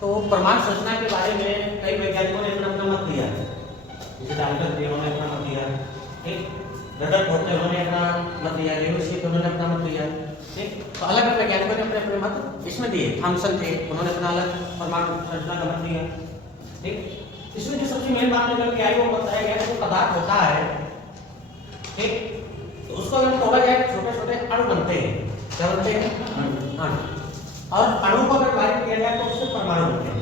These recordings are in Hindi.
तो परमाणु संरचना के बारे में कई वैज्ञानिकों ने अपना मत दिया, जैसे डाल्टन थे उन्होंने अपना मत दिया, ठीक, रदरफोर्ड थे उन्होंने अपना मत दिया, लेविस थे उन्होंने अपना मत दिया, ठीक। तो अलग अलग वैज्ञानिकों ने अपने अपने मत इसमें दिए। थॉमसन थे उन्होंने अपना अलग परमाणु संरचना का मत दिया, ठीक। इसमें जो सबसे मेन बात निकल के आई वो बताया गया कि पदार्थ होता है, ठीक, तो उसको अगर तोड़ा जाए छोटे छोटे अणु बनते हैं। क्या बनते हैं? अणु। और अणु को अगर बारीक किया जाए तो उससे परमाणु बनते हैं।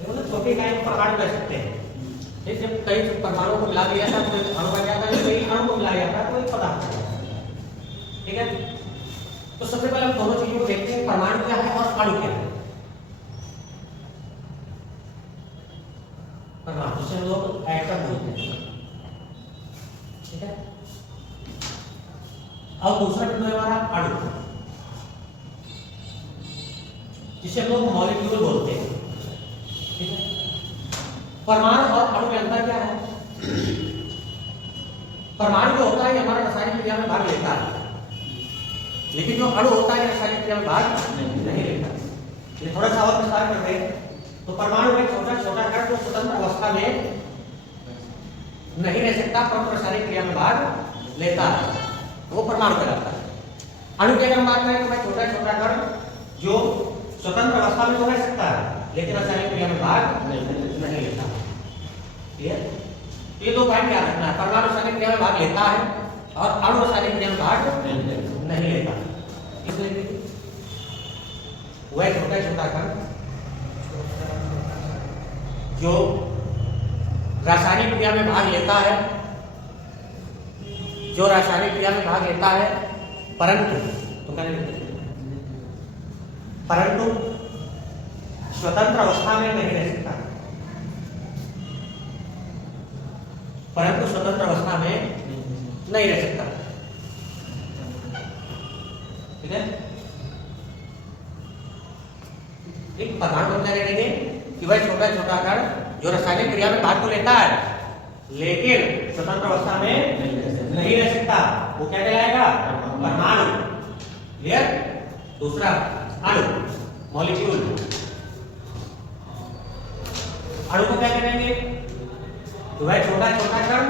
मतलब छोटे इकाई को परमाणु कह सकते हैं। ठीक, जब कई परमाणु को मिला दिया था तो एक अणु बन जाता है, कई अणु को मिला जाता है तो एक पदार्थ बन जाता है। ठीक है, तो सबसे पहले हम दोनों चीजों को देखते हैं, परमाणु क्या है और अणु क्या है। परमाणु जिसे हम लोग एटम बोलते हैं, ठीक है। अब दूसरा बिंदु है हमारा अणु, जिसे हम लोग मॉलिक्यूल बोलते हैं, ठीक है। परमाणु और अणु में अंतर क्या है? परमाणु जो होता है हमारा रासायनिक क्रिया में भाग लेता है, लेकिन जो अणु होता है रासायनिक क्रिया में भाग नहीं लेता। ये थोड़ा सा और विस्तार करते हैं। तो परमाणु में छोटा छोटा कण जो स्वतंत्र अवस्था में नहीं रह सकता परंतु रासायनिक क्रिया में भाग लेता है, वो परमाणु कहलाता है। अणु की अगर हम बात करें तो भाई छोटा छोटा कण जो स्वतंत्र अवस्था में तो रह सकता है लेकिन रासायनिक क्रिया में भाग नहीं लेता। क्लियर? ये दो पॉइंट क्या रखना है, परमाणु रासायनिक क्रिया में भाग लेता है और अणु रासायनिक क्रिया में भाग नहीं लेता। इसलिए वह छोटा छोटा कण जो रासायनिक क्रिया में भाग लेता है, जो रासायनिक क्रिया में भाग लेता है परंतु स्वतंत्र अवस्था में नहीं रह सकता, परंतु स्वतंत्र अवस्था में नहीं रह सकता। ठीक है, एक परमाणु हम क्या करेंगे कि भाई छोटा छोटा कण जो रासायनिक क्रिया में भाग तो लेता है लेकिन स्वतंत्र अवस्था में नहीं रह सकता, वो क्या कहलाएगा? परमाणु। क्लियर? दूसरा अणु, मॉलिक्यूल। अणु को क्या कहेंगे? तो वह छोटा छोटा कण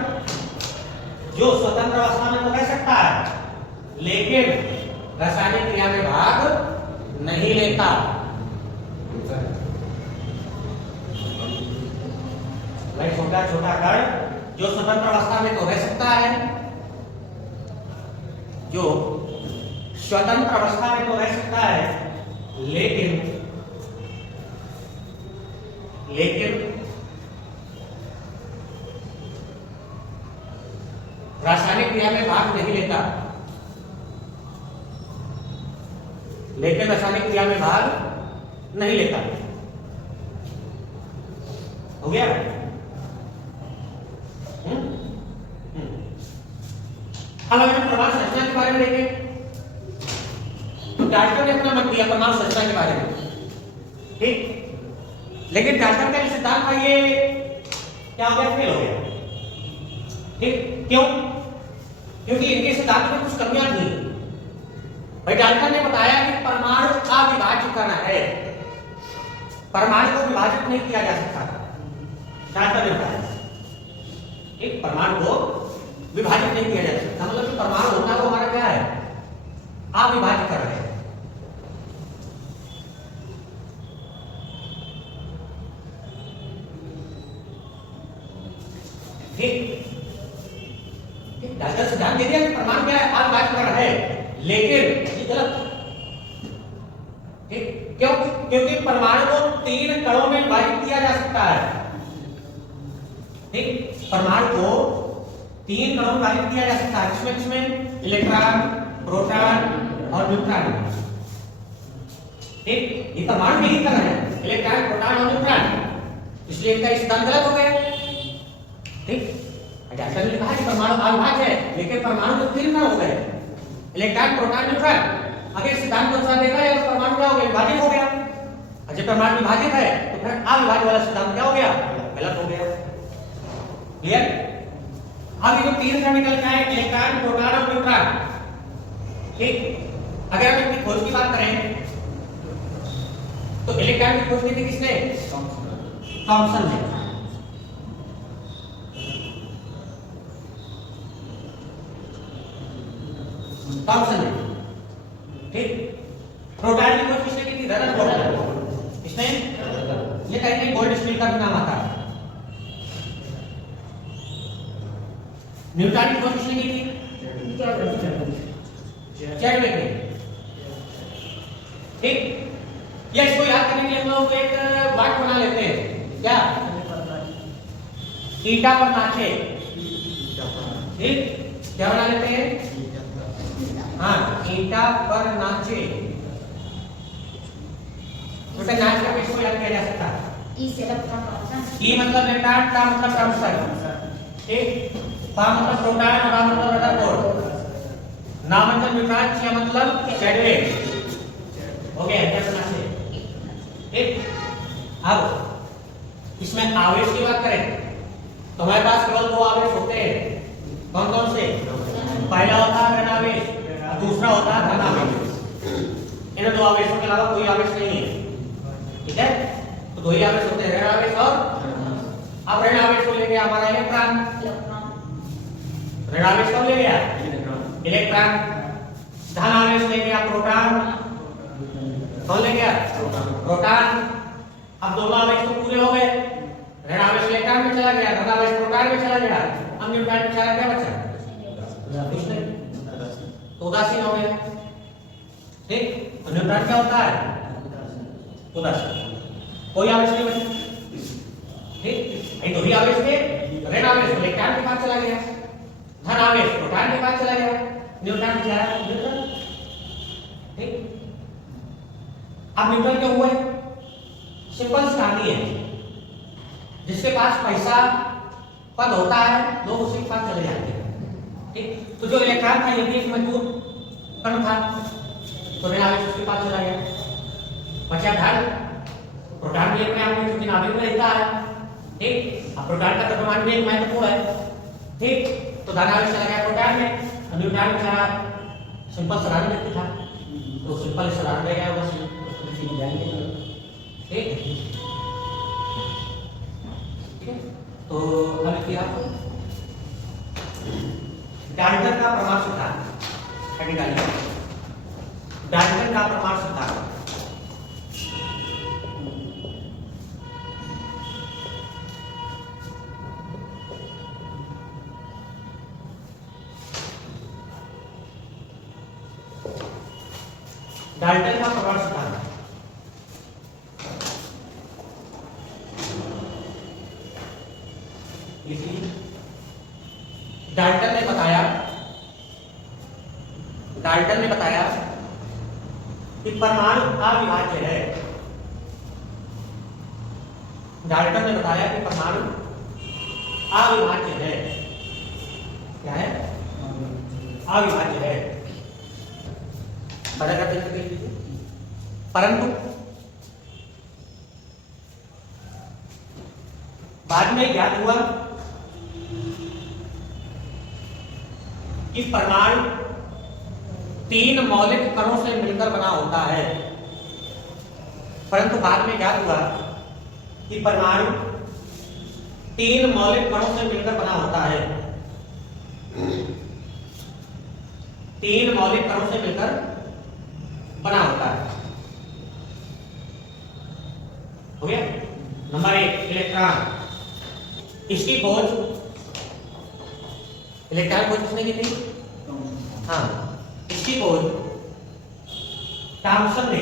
जो स्वतंत्र अवस्था में तो रह सकता है लेकिन रासायनिक क्रिया में भाग नहीं लेता। वह छोटा छोटा कण जो स्वतंत्र अवस्था में तो रह सकता है, जो स्वतंत्र अवस्था में तो रह सकता है लेकिन रासायनिक क्रिया में भाग नहीं लेता, लेकिन रासायनिक क्रिया में भाग नहीं लेता। हो गया? अब अगर हम परमाणु संरचना के बारे में देखें तो डाल्टन ने अपना मत दिया परमाणु संरचना के बारे में, ठीक, लेकिन डाल्टन का सिद्धांत था ये क्या हो गया? फेल हो गया। ठीक, क्यों? क्योंकि इनके सिद्धांत में कुछ कमियां थी। भाई डाल्टन ने बताया कि परमाणु अविभाज्य कण है, परमाणु को विभाजित नहीं किया जा सकता। डाल्टन ने बताया एक परमाणु को विभाजित नहीं किया जा सकता, मतलब कि परमाणु होता है वो हमारा क्या है? अविभाज्य कण है। ठीक, डाल्टन सिद्धांत दे दिया कि परमाणु क्या है? अविभाज्य कण है, लेकिन ये गलत। ठीक, क्यों? क्योंकि परमाणु को 3 कणों में विभाजित किया जा सकता है। ठीक, परमाणु को 3 कणों में विभाजित किया जा सकता है, किसमें? इलेक्ट्रॉन, प्रोटॉन और न्यूट्रॉन। ठीक, ये परमाणु में ही कण है, इलेक्ट्रॉन, प्रोटॉन और न्यूट्रॉन, इसलिए इनका सिद्धांत गलत हो गया। ठीक, डाल्टन ने कहा कि परमाणु अविभाज्य है लेकिन परमाणु में 3 कण हो गए, इलेक्ट्रॉन, प्रोटॉन, न्यूट्रॉन। अगर सिद्धांत के अनुसार देखा जाए तो परमाणु क्या हो गया? विभाजित हो गया। और जब परमाणु विभाजित है तो फिर अविभाज्य वाला सिद्धांत क्या हो गया? गलत हो गया। क्लियर? अब ये जो 3 कण निकल के आए, इलेक्ट्रॉन, प्रोटॉन और न्यूट्रॉन, ठीक, अगर हम इनकी खोज की बात करें तो इलेक्ट्रॉन की खोज की थी किसने? थॉमसन ने। थॉमसन ने, ठीक। प्रोटॉन की खोज किसने की थी? रदरफोर्ड। किसने? ये कहीं नहीं गोल्ड स्टील का भी नाम आता है। न्यूटन की खोज किसने की थी? चैडविक ने, ठीक। या इसको याद करने के लिए हम लोग एक वाक्य बना लेते हैं, क्या? ईटा पर नाचे, ठीक। क्या बना लेते हैं? हाँ, ईटा पर नाचे। तो नाच का इसको याद किया जा सकता है। ई मतलब इलेक्ट्रॉन, टा मतलब ट्रांसफर, ठीक। पा मतलब प्रोटॉन, रा मतलब रदरफोर्ड, ना मतलब न्यूट्रॉन, ची मतलब चैडविक। हो गया क्या समझ से? ठीक। अब इसमें आवेश की बात करें तो हमारे पास केवल दो आवेश होते हैं। कौन कौन से? पहला होता है ऋण आवेश, दूसरा होता है धन आवेश। इन दो आवेशों के अलावा कोई आवेश नहीं है, ठीक है। तो दो ही आवेश होते हैं, ऋण आवेश और अब ऋण आवेश को लेंगे हमारा इलेक्ट्रॉन। ऋण आवेश कब ले गया? इलेक्ट्रॉन। धन आवेश ले गया प्रोटॉन। कौन ले गया? प्रोटॉन। अब दोनों आवेश तो पूरे हो गए। ऋण आवेश इलेक्ट्रॉन में चला गया, धन आवेश प्रोटॉन में चला गया। अब न्यूट्रॉन में चला क्या बचा? कुछ नहीं, तो उदासीन हो गया, ठीक। तो न्यूट्रॉन क्या होता है? उदासीन, कोई आवेश नहीं बचा, ठीक। ये दो ही आवेश थे। ऋण आवेश इलेक्ट्रॉन के पास चला गया, धन आवेश प्रोटॉन के पास चला गया, न्यूट्रॉन क्या है? न्यूट्रॉन, ठीक। अब न्यूट्रॉन क्या हुआ? सिंपल सी कहानी है, जिसके पास पैसा पद होता है लोग उसी के पास चले जाते हैं, ठीक। तो जो इलेक्ट्रॉन था ये भी एक मजबूत कण था, तो ऋण आवेश उसके पास चला गया। बचा धन। प्रोटॉन भी अपने आप में क्योंकि नाभिक में रहता है, ठीक। अब प्रोटॉन का द्रव्यमान भी एक महत्वपूर्ण है, ठीक। तो धन आवेश चला गया प्रोटॉन में, और न्यूट्रॉन बेचारा सिंपल साधारण व्यक्ति था, तो सिंपल साधारण रह गया बस, ठीक। तो हमें किया डाल्टन का प्रमाण सिद्धांत, डाल्टन का प्रमाण सिद्धांत। डाल्टन का प्रमाण सिद्धांत डाल्टन ने बताया कि परमाणु अविभाज्य है। डाल्टन ने बताया कि परमाणु अविभाज्य है। क्या है? अविभाज्य है। बड़ा कर दीजिए। परंतु बाद में ज्ञात हुआ कि परमाणु तीन मौलिक कणों से मिलकर बना होता है। परंतु बाद में ज्ञात हुआ कि परमाणु तीन मौलिक कणों से मिलकर बना होता है। तीन मौलिक कणों से मिलकर बना होता है। हो गया? Number 1 electron. इसकी खोज इलेक्ट्रॉन खोज किसने की थी? हाँ, इसकी खोज थॉमसन ने।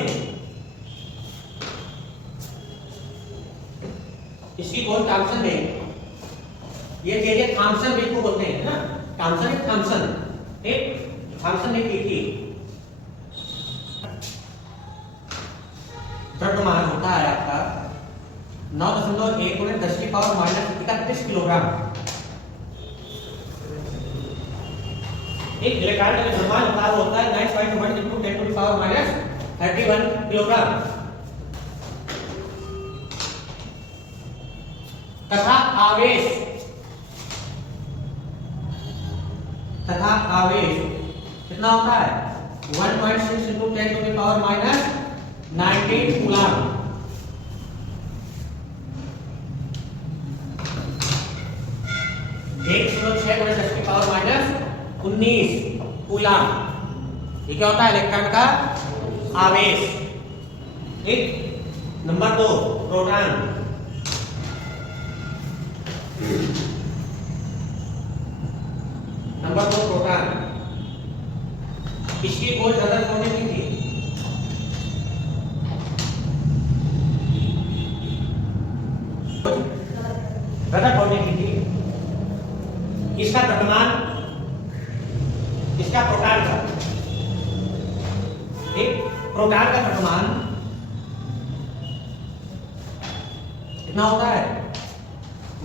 इसकी खोज थॉमसन ने। ये चीजें थॉमसन रिंग को बोलते हैं ना, थॉमसन ठीक, थॉमसन ने की थी। द्रव्यमान होता है आपका 9.1 × 10⁻³ किलोग्राम। एक इलेक्ट्रॉन का द्रव्यमान होता है 9.1 × 10⁻³ किलोग्राम। तथा आवेश कितना होता है? 1.6 × 10⁻⁹ कूलम। 19 कूलाम। ये क्या होता है? इलेक्ट्रॉन का आवेश। ठीक। Number 2 proton. Number 2 proton. इसकी खोज रदरफोर्ड ने की थी। रदरफोर्ड ने की थी। इसका द्रव्यमान, इसका प्रोटॉन का, ठीक, प्रोटॉन का द्रव्यमान कितना होता है?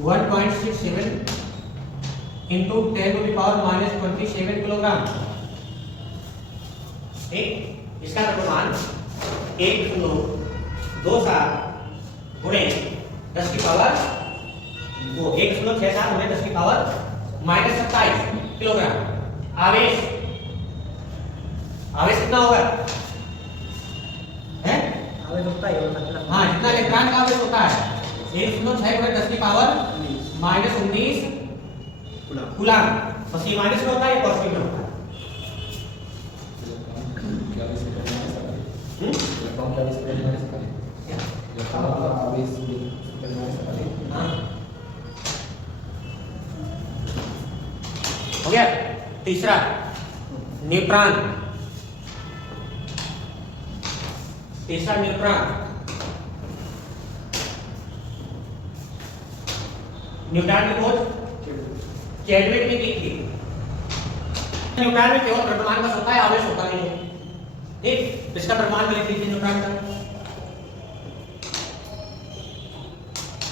1.67 इंटू 10⁻⁻27 किलोग्राम। ठीक। इसका द्रव्यमान 1.27 गुणे 10 की पावर, वो 1.67 गुणे 10 की पावर -27 किलोग्राम। आवेश, आवेश कितना होगा? है आवेश होता है मतलब, हाँ, जितना इलेक्ट्रॉन का आवेश होता है 1.6 गुणे 10 की पावर -19 कूलाम। बस ये माइनस में होता है, ये पॉजिटिव में होता है। हो गया। तीसरा न्यूट्रॉन। तीसरा न्यूट्रॉन। न्यूट्रॉन की खोज चैडविक ने की थी। न्यूट्रॉन में केवल द्रव्यमान बस होता है, आवेश होता नहीं है। ठीक। इसका द्रव्यमान में लिख दीजिए। न्यूट्रॉन का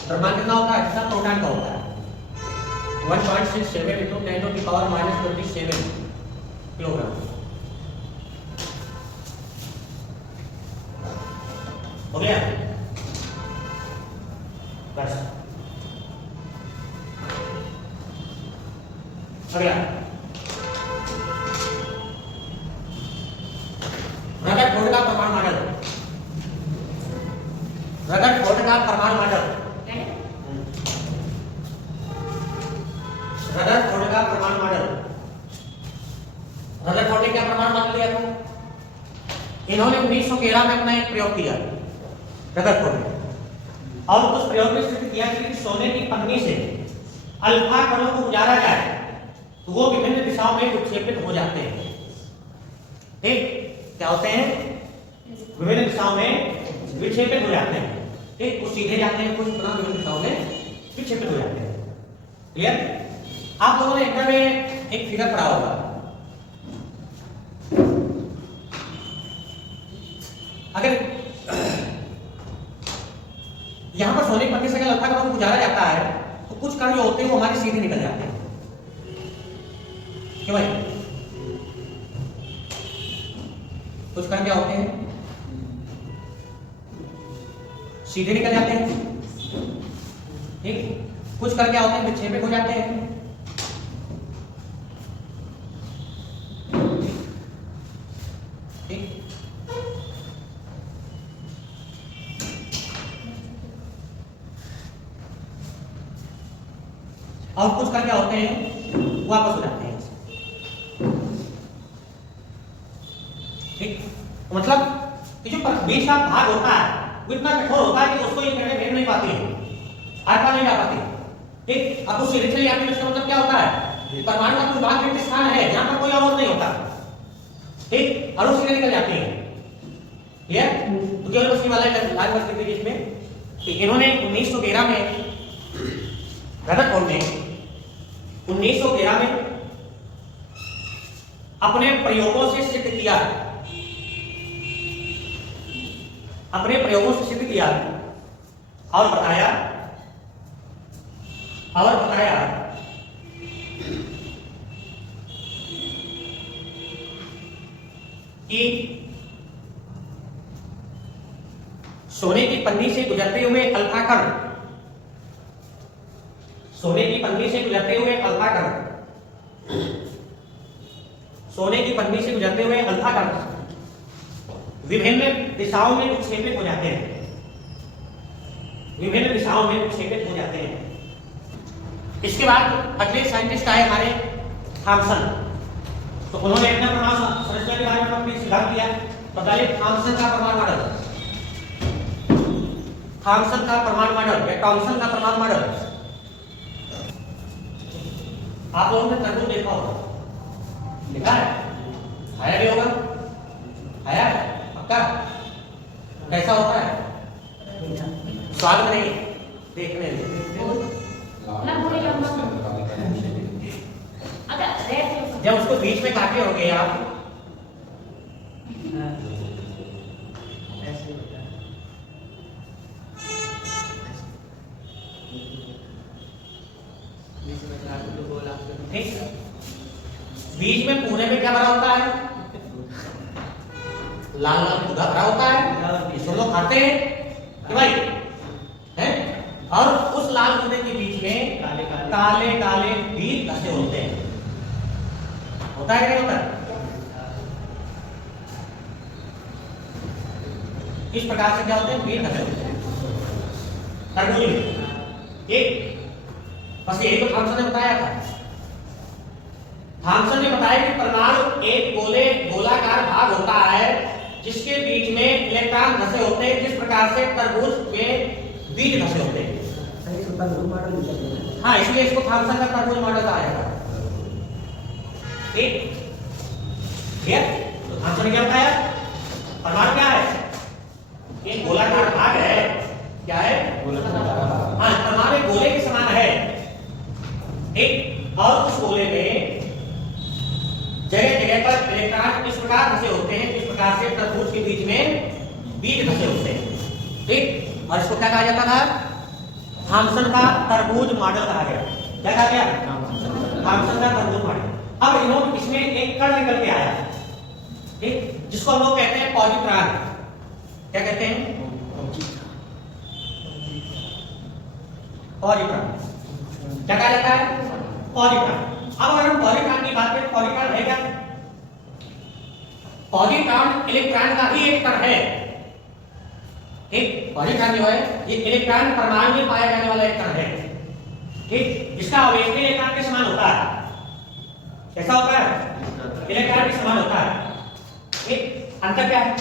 द्रव्यमान कितना होता है? जितना प्रोटॉन का होता है। 1.67 इंटू 10⁻⁻27 किलोग्राम। हो गया? बस। अगला रदरफोर्ड का परमाणु मॉडल। रदरफोर्ड का परमाणु मॉडल। रदरफोर्ड का परमाणु मॉडल। रदरफोर्ड ने क्या परमाणु मॉडल दिया था? इन्होंने 1911 में अपना एक प्रयोग किया, रदरफोर्ड ने, और उस प्रयोग में सिद्ध किया कि सोने की पन्नी से अल्फा कणों को गुजारा जाए तो वो विभिन्न दिशाओं में विक्षेपित हो जाते हैं। ठीक। क्या होते हैं? विभिन्न दिशाओं में विक्षेपित हो जाते हैं। ठीक। कुछ सीधे जाते हैं, कुछ पुनः विभिन्न दिशाओं में विक्षेपित हो जाते हैं। क्लियर? आप लोगों ने एग्जाम में एक फिगर पढ़ा होगा। अगर यहां पर सोने की पन्नी से अगर अल्फा कणों को गुजारा जाता है तो कुछ कण जो होते हैं वो हमारे सीधे निकल जाते हैं। क्यों भाई? कुछ कण क्या होते हैं? सीधे निकल जाते हैं। ठीक। कुछ कण क्या होते हैं? विक्षेपित हो जाते हैं। ठीक। और कुछ कण क्या होते हैं? वापस हो जाते हैं। ठीक। मतलब ये जो बीच का भाग होता है वो इतना कठोर होता है कि उसको ये किरणें भेद नहीं पाती है, आर-पार नहीं जा पाती। ठीक। अब उस सीधे चली जाती है, इसका मतलब क्या होता है? परमाणु का कुछ भाग रिक्त स्थान है जहां पर कोई अवरोध नहीं होता। ठीक। और वो सीधे निकल जाती है। क्लियर? तो केवल उसकी वाला लाइन बस लिख दीजिए इसमें कि इन्होंने 1911 में, रदरफोर्ड ने 1911 में अपने प्रयोगों से सिद्ध किया, अपने प्रयोगों से सिद्ध किया और बताया कि सोने की पन्नी से गुजरते हुए अल्फा कण, सोने की पन्नी से गुजरते हुए अल्फा कण, सोने की पन्नी से गुजरते हुए अल्फा कण विभिन्न दिशाओं में विक्षेपित हो जाते हैं, विभिन्न दिशाओं में विक्षेपित हो जाते हैं। इसके बाद अगले साइंटिस्ट आए हमारे थॉमसन। तो उन्होंने अपना परमाणु संरचना के बारे में अपनी सिद्धांत दिया। बताइए थॉम्सन का परमाणु मॉडल, थॉम्सन का परमाणु मॉडल या टॉमसन का परमाणु मॉडल आप लोगों ने तरबूज देखा होगा, लिखा है, खाया भी होगा, खाया पक्का? कैसा होता है? स्वाद नहीं, देखने में जब उसको बीच में काटे होंगे आप, ठीक, बीच में पूरे में क्या भरा होता है? लाल लाल गुदा भरा होता है, इसको लोग खाते हैं कि भाई हैं? और उस लाल गुदे के बीच में काले काले बीज धसे होते हैं, होता है कि नहीं होता? इस प्रकार से क्या होते हैं? बीज धसे होते हैं तरबूज में। एक बस यही तो थॉम्सन ने बताया था। थॉम्सन ने बताया कि परमाणु एक गोलाकार भाग होता है जिसके बीच में इलेक्ट्रॉन धसे होते हैं, जिस प्रकार से तरबूज में बीज धसे होते हैं। हाँ, इसलिए इसको थॉम्सन का तरबूज मॉडल कहा जाता है। ठीक है, तो थॉम्सन ने क्या बताया? परमाणु क्या है? एक गोलाकार भाग है। क्या है? हाँ, परमाणु एक गोले के समान है। ठीक, और उस गोले में जगह जगह पर इलेक्ट्रॉन इस प्रकार धसे होते हैं जिस प्रकार से तरबूज के बीच में बीज धसे होते हैं। ठीक, और इसको क्या कहा जाता था? थॉम्सन का तरबूज मॉडल कहा गया। क्या कहा गया? थॉम्सन का तरबूज मॉडल। अब इन्होंने इसमें एक कण निकल के आया, ठीक, जिसको हम लोग कहते हैं पॉजिट्रॉन। क्या कहते हैं? पॉजिट्रॉन। क्या कहा जाता है? पॉजिट्रॉन। अब अगर हम पॉजिट्रॉन की बात करें, पॉजिट्रॉन है क्या? पॉजिट्रॉन इलेक्ट्रॉन का ही एक कण है। ठीक, पॉजिट्रॉन जो है ये इलेक्ट्रॉन परमाणु में पाया जाने वाला एक कण है। ठीक, जिसका आवेश इलेक्ट्रॉन के समान होता है। कैसा होता है? इलेक्ट्रॉन के समान होता है। ठीक, अंतर क्या है?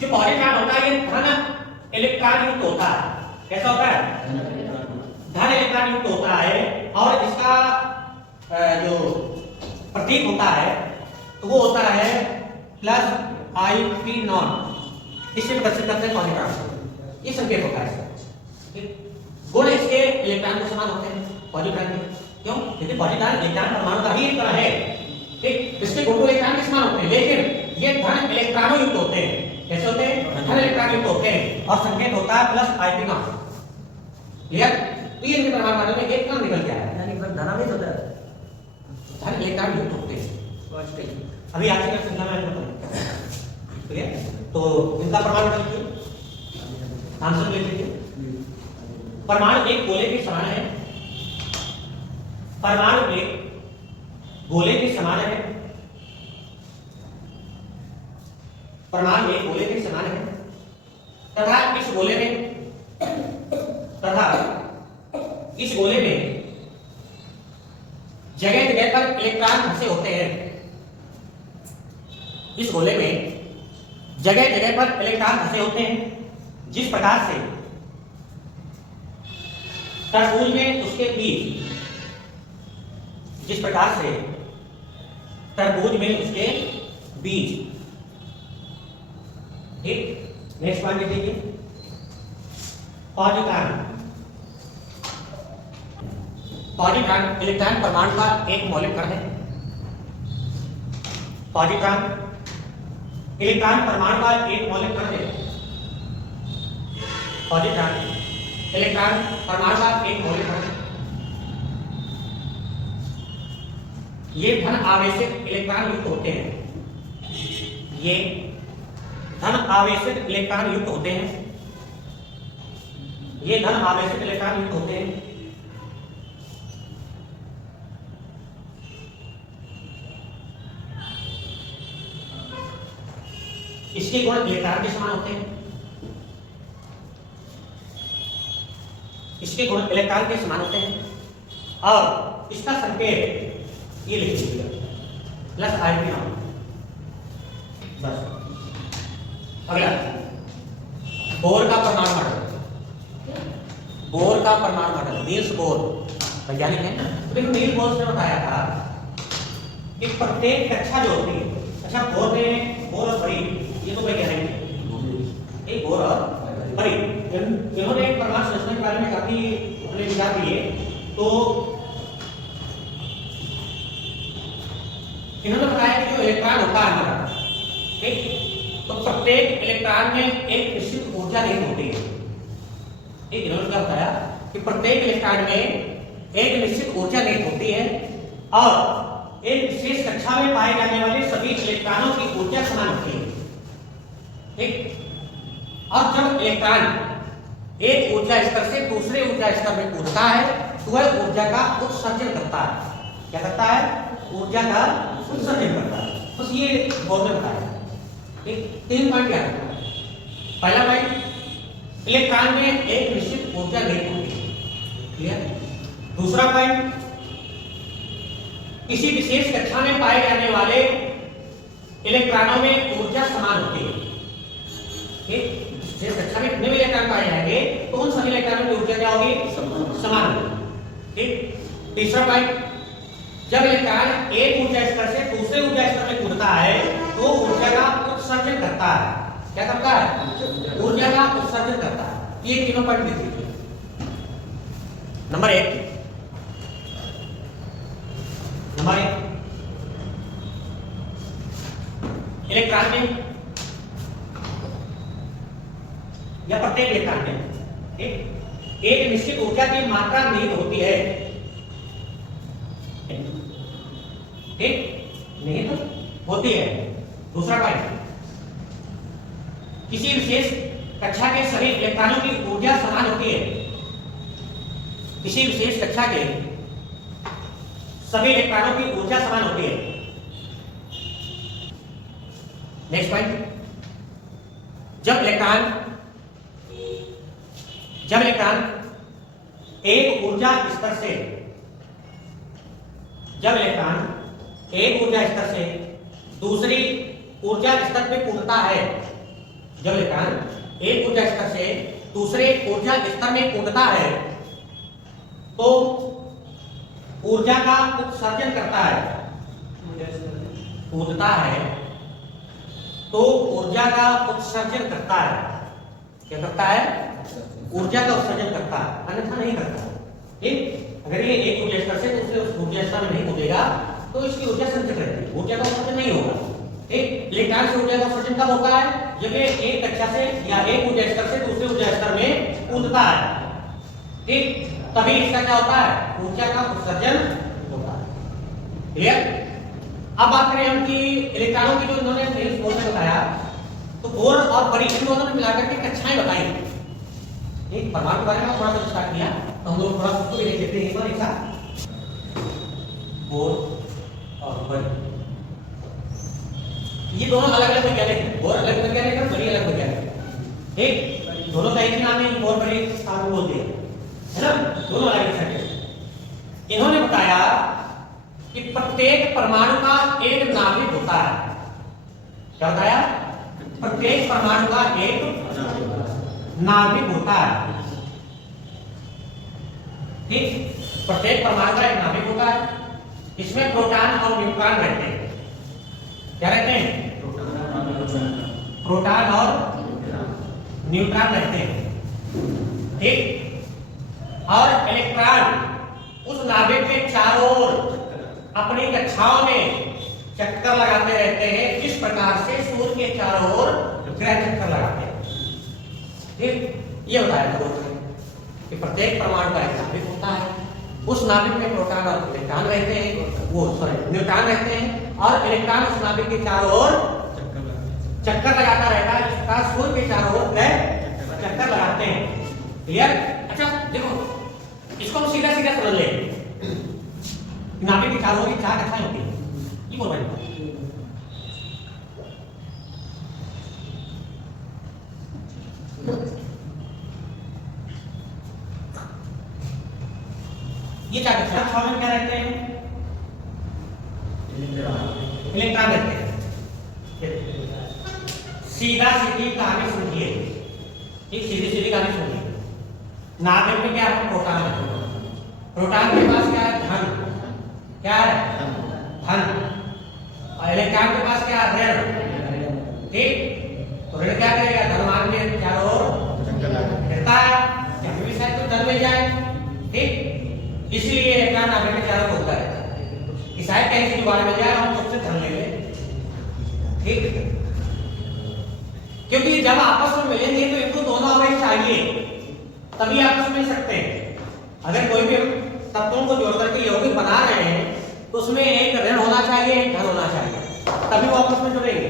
जो पॉजिट्रॉन होता है ये धन इलेक्ट्रॉन युक्त होता है। कैसा होता है? धन इलेक्ट्रॉन युक्त होता है। और इसका जो प्रतीक होता है तो वो होता है +IP0। इससे प्रदर्शित करते हैं पॉजिट्रॉन, ये संकेत होता है। ठीक, गुण इसके इलेक्ट्रॉन के समान होते हैं पॉजिट्रॉन के। क्यों? क्योंकि पॉजिट्रॉन इलेक्ट्रॉन परमाणु का ही एक कण है। ठीक, इसके गुण इलेक्ट्रॉन के समान होते हैं, लेकिन ये धन इलेक्ट्रॉनों युक्त होते हैं। कैसे होते हैं? धन इलेक्ट्रॉन युक्त होते हैं और संकेत होता है +IP0। क्लियर? तो ये इनके परमाणु मॉडल में एक कण निकल के आया, यानी धनावेश होता है, धन इलेक्ट्रॉन युक्त होते हैं। अभी आज की श्रृंखला में आपको बताऊंगा। ठीक है, तो इनका परमाणु मॉडल लिखिए, थॉम्सन ले लीजिए। परमाणु एक गोले के समान है। परमाणु एक गोले के समान है। परमाणु एक गोले के समान है तथा इस गोले में जगह जगह पर इलेक्ट्रॉन धसे होते हैं। इस गोले में जगह जगह पर इलेक्ट्रॉन धसे होते हैं, जिस प्रकार से तरबूज में उसके बीज, जिस प्रकार से तरबूज में उसके बीज। ठीक, नेक्स्ट पॉइंट देखिए, पॉजिट्रॉन। पॉजिट्रॉन इलेक्ट्रॉन परमाणु का एक मौलिक कण है। पॉजिट्रॉन इलेक्ट्रॉन परमाणु का एक मौलिक कण है। पॉजिट्रॉन इलेक्ट्रॉन परमाणु का एक मौलिक कण है। ये धन आवेशित इलेक्ट्रॉन युक्त होते हैं। ये धन आवेशित इलेक्ट्रॉन युक्त होते हैं। ये धन आवेशित इलेक्ट्रॉन युक्त होते हैं। इसके गुण इलेक्ट्रॉन के समान होते हैं। इसके गुण इलेक्ट्रॉन के समान होते हैं और इसका संकेत ये लिख लीजिएगा, प्लस IP नॉट। बस अगला बोर का परमाणु मॉडल। बोर का परमाणु मॉडल नील्स बोर वैज्ञानिक है। तो देखो नील्स बोर ने बताया था कि प्रत्येक कक्षा जो होती है, अच्छा बोर और बरी ये तो वैज्ञानिक है, एक बोर और बरी इन्होंने एक परमाणु संरचना के बारे में काफी अपने विचार दिए। तो इन्होंने बताया कि जो इलेक्ट्रॉन होता है हमारा, ठीक, तो प्रत्येक इलेक्ट्रॉन में एक निश्चित ऊर्जा निहित होती है। ठीक, इन्होंने क्या बताया कि प्रत्येक इलेक्ट्रॉन में एक निश्चित ऊर्जा निहित होती है और एक विशेष कक्षा में पाए जाने वाले सभी इलेक्ट्रॉनों की ऊर्जा समान होती है। ठीक, और जब इलेक्ट्रॉन एक ऊर्जा स्तर से दूसरे ऊर्जा स्तर में कूदता है तो वह ऊर्जा का उत्सर्जन करता है। क्या करता है? ऊर्जा का उत्सर्जन करता है। बस ये बोर ने बताया। ठीक, 3 पॉइंट याद रखना है। पहला पॉइंट, इलेक्ट्रॉन में एक निश्चित ऊर्जा निहित होती है। क्लियर? दूसरा पॉइंट, किसी विशेष कक्षा में पाए जाने वाले इलेक्ट्रॉनों में ऊर्जा समान होती है। ठीक, जिस कक्षा में कितने भी इलेक्ट्रॉन पाए जाएंगे तो उन सभी इलेक्ट्रॉनों की ऊर्जा क्या होगी? समान होगी। ठीक, तीसरा पॉइंट, जब इलेक्ट्रॉन एक ऊर्जा स्तर से दूसरे ऊर्जा स्तर में कूदता है तो ऊर्जा का उत्सर्जन करता है। क्या करता है? ऊर्जा का उत्सर्जन करता है। ये तीनों पॉइंट लिख लीजिए। नंबर 1, इलेक्ट्रॉन में या प्रत्येक इलेक्ट्रॉन में एक निश्चित ऊर्जा की मात्रा निहित होती है। ठीक, निहित होती है। दूसरा पॉइंट, किसी विशेष कक्षा के सभी इलेक्ट्रॉनों की ऊर्जा समान होती है। किसी विशेष कक्षा के सभी इलेक्ट्रॉनों की ऊर्जा समान होती है। नेक्स्ट पॉइंट, जब इलेक्ट्रॉन एक ऊर्जा स्तर से दूसरी ऊर्जा स्तर पे कूदता है, जब इलेक्ट्रॉन एक ऊर्जा स्तर से दूसरे ऊर्जा स्तर में कूदता है तो ऊर्जा का उत्सर्जन करता है। कूदता है तो ऊर्जा का उत्सर्जन करता है। क्या करता है? ऊर्जा का उत्सर्जन करता है, अन्यथा नहीं करता। ठीक, अगर ये एक ऊर्जा स्तर से दूसरे ऊर्जा स्तर में नहीं कूदेगा तो इसकी ऊर्जा संचित रहती है, ऊर्जा का उत्सर्जन नहीं होगा। ठीक, इलेक्ट्रॉन से ऊर्जा का उत्सर्जन कब होता है? जब ये एक कक्षा से या एक ऊर्जा स्तर से दूसरे ऊर्जा स्तर में कूदता है। ठीक, तभी इसका क्या होता है? ऊर्जा का उत्सर्जन होता है। क्लियर? अब बात करें हम कि इलेक्ट्रॉनों की जो इन्होंने नील्स बोर ने बताया, तो बोर और बरी इन दोनों ने मिलाकर के कक्षाएं बताई। एक परमाणु के बारे में थोड़ा सा स्टार्ट किया, तो हम लोग थोड़ा सा भी देख लेते हैं। एक बार एक साथ बोर और बरी, ये दोनों अलग अलग वैज्ञानिक हैं। बोर अलग वैज्ञानिक है, बरी अलग वैज्ञानिक है। ठीक, दोनों का एक ही नाम है, बोर बरी साथ में बोल दिया है ना, दोनों अलग अलग। इन्होंने बताया कि प्रत्येक परमाणु का एक नाभिक होता है। क्या बताया? प्रत्येक परमाणु का एक नाभिक होता है। ठीक, प्रत्येक परमाणु का एक नाभिक होता है। इसमें प्रोटॉन और न्यूट्रॉन रहते हैं। क्या रहते हैं? प्रोटॉन और न्यूट्रॉन रहते हैं। ठीक, और इलेक्ट्रॉन उस नाभिक के चारों ओर अपनी कक्षाओं में चक्कर लगाते रहते हैं, जिस प्रकार से सूर्य के चारों ओर ग्रह चक्कर लगाते हैं। ठीक, ये बताया था कि प्रत्येक परमाणु का एक नाभिक होता है। उस नाभिक में प्रोटॉन और इलेक्ट्रॉन रहते हैं, न्यूट्रॉन रहते हैं, और इलेक्ट्रॉन उस नाभिक के चारों ओर चक्कर लगाता रहता है, जिस प्रकार सूर्य के चारों ओर ग्रह चक्कर लगाते हैं। क्लियर? अच्छा देखो, इसको हम सीधा सीधा समझ लें। नाभिक के चारों ओर चार कक्षाएं होती हैं। ये बोल रहे हैं ये चार कक्षाएं में क्या रहते हैं? इलेक्ट्रॉन रहते हैं। सीधा सीधी कहानी सुनिए, एक सीधी सीधी कहानी सुनिए। नाभिक में क्या है? प्रोटॉन है। प्रोटॉन के पास क्या है? धन। क्या है? धन। और इलेक्ट्रॉन के पास क्या है? ऋण। ठीक, तो ऋण क्या करेगा? धनवान के चारों ओर फिरता है, जब भी शायद कोई धन मिल जाए। ठीक, इसलिए इलेक्ट्रॉन नाभिक के चारों ओर घूमता रहता है कि शायद कहीं से जुगाड़ मिल जाए, हम सबसे धन ले लें। ठीक, क्योंकि जब आपस में मिलेंगे तो इनको दोनों आवेश चाहिए, तभी आपस में मिल सकते हैं। अगर कोई भी तत्वों को जोड़ करके यौगिक बना रहे हैं तो उसमें एक ऋण होना चाहिए, एक धन होना चाहिए, तभी वो आपस में जुड़ेंगे।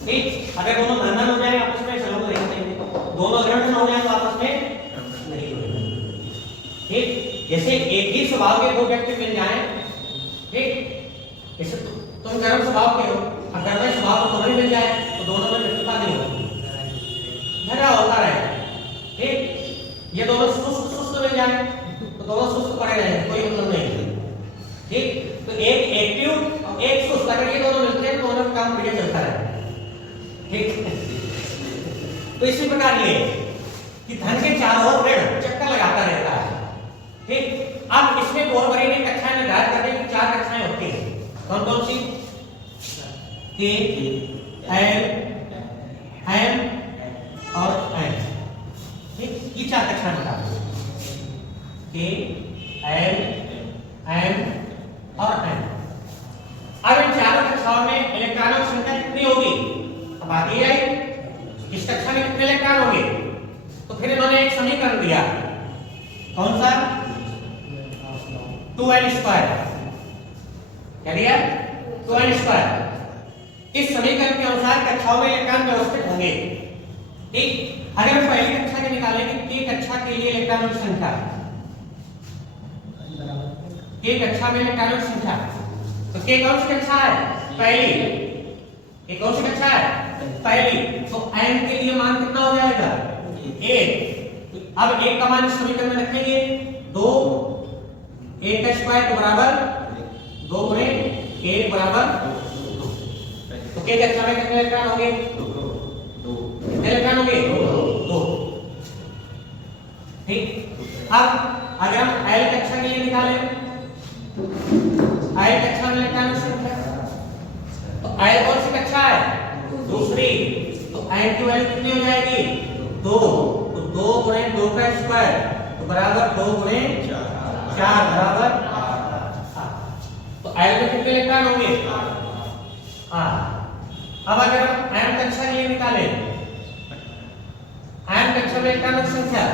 ठीक, अगर दोनों धन हो जाए आपस में चलो तो नहीं, दोनों ऋण हो जाए तो आपस में नहीं जुड़ेंगे। ठीक, जैसे एक ही स्वभाव के दो व्यक्ति मिल जाएं, ठीक, जैसे तुम गर्म स्वभाव के हो, अगर मैं स्वभाव को तुम्हें मिल जाए तो दोनों में मित्रता नहीं होगी, झगड़ा होता रहेगा। ठीक, ये दोनों सुस्त सुस्त मिल जाए तो दोनों सुस्त पड़े रहे, कोई मतलब नहीं। ठीक, तो एक एक्टिव एक सुस्त, अगर ये दोनों मिलते हैं तो दोनों का काम बढ़िया चलता है। ठीक, तो इसी प्रकार ये कि धन के चारों ओर ऋण चक्कर लगाता रहता है। ठीक, अब इसमें बोरबरी ने कक्षा निर्धारित करने की 4 कक्षाएं होती हैं। कौन कौन सी? के, एल, एम और एन। ठीक, ये 4 कक्षाएं बता दो। के, एल, एम और एन। अब इन चारों कक्षाओं में इलेक्ट्रॉनों की संख्या कितनी होगी? अब आगे आई, इस कक्षा में कितने इलेक्ट्रॉन होंगे? तो फिर इन्होंने एक समीकरण दिया, कौन सा? 2n²। क्या दिया? 2n²। इस समीकरण के अनुसार कक्षाओं में इलेक्ट्रॉन व्यवस्थित होंगे। ठीक, अगर हम पहली कक्षा के निकालें कि k कक्षा के लिए इलेक्ट्रॉनों की संख्या, k कक्षा में इलेक्ट्रॉनों की संख्या, तो k कौन सी कक्षा है? पहली। k कौन सी कक्षा है? पहली। तो n के लिए मान कितना हो जाएगा? 1। अब 1 का मान इस समीकरण में रखेंगे, 2 1 का स्क्वायर बराबर 2 गुणे 1 बराबर 2। तो k कक्षा में कितने इलेक्ट्रॉन होंगे? 2। कितने इलेक्ट्रॉन होंगे? 2। ठीक, अब अगर हम l कक्षा के लिए निकालें, l कक्षा में इलेक्ट्रॉन की संख्या, तो l कौन सी कक्षा है? दूसरी। तो n की वैल्यू कितनी हो जाएगी? 2। तो 2 गुणे 2 का स्क्वायर तो बराबर 2 गुणे 4 बराबर 8। तो l में कितने इलेक्ट्रॉन होंगे? 8। अब अगर हम m कक्षा के लिए निकालें, m कक्षा में इलेक्ट्रॉनों की संख्या,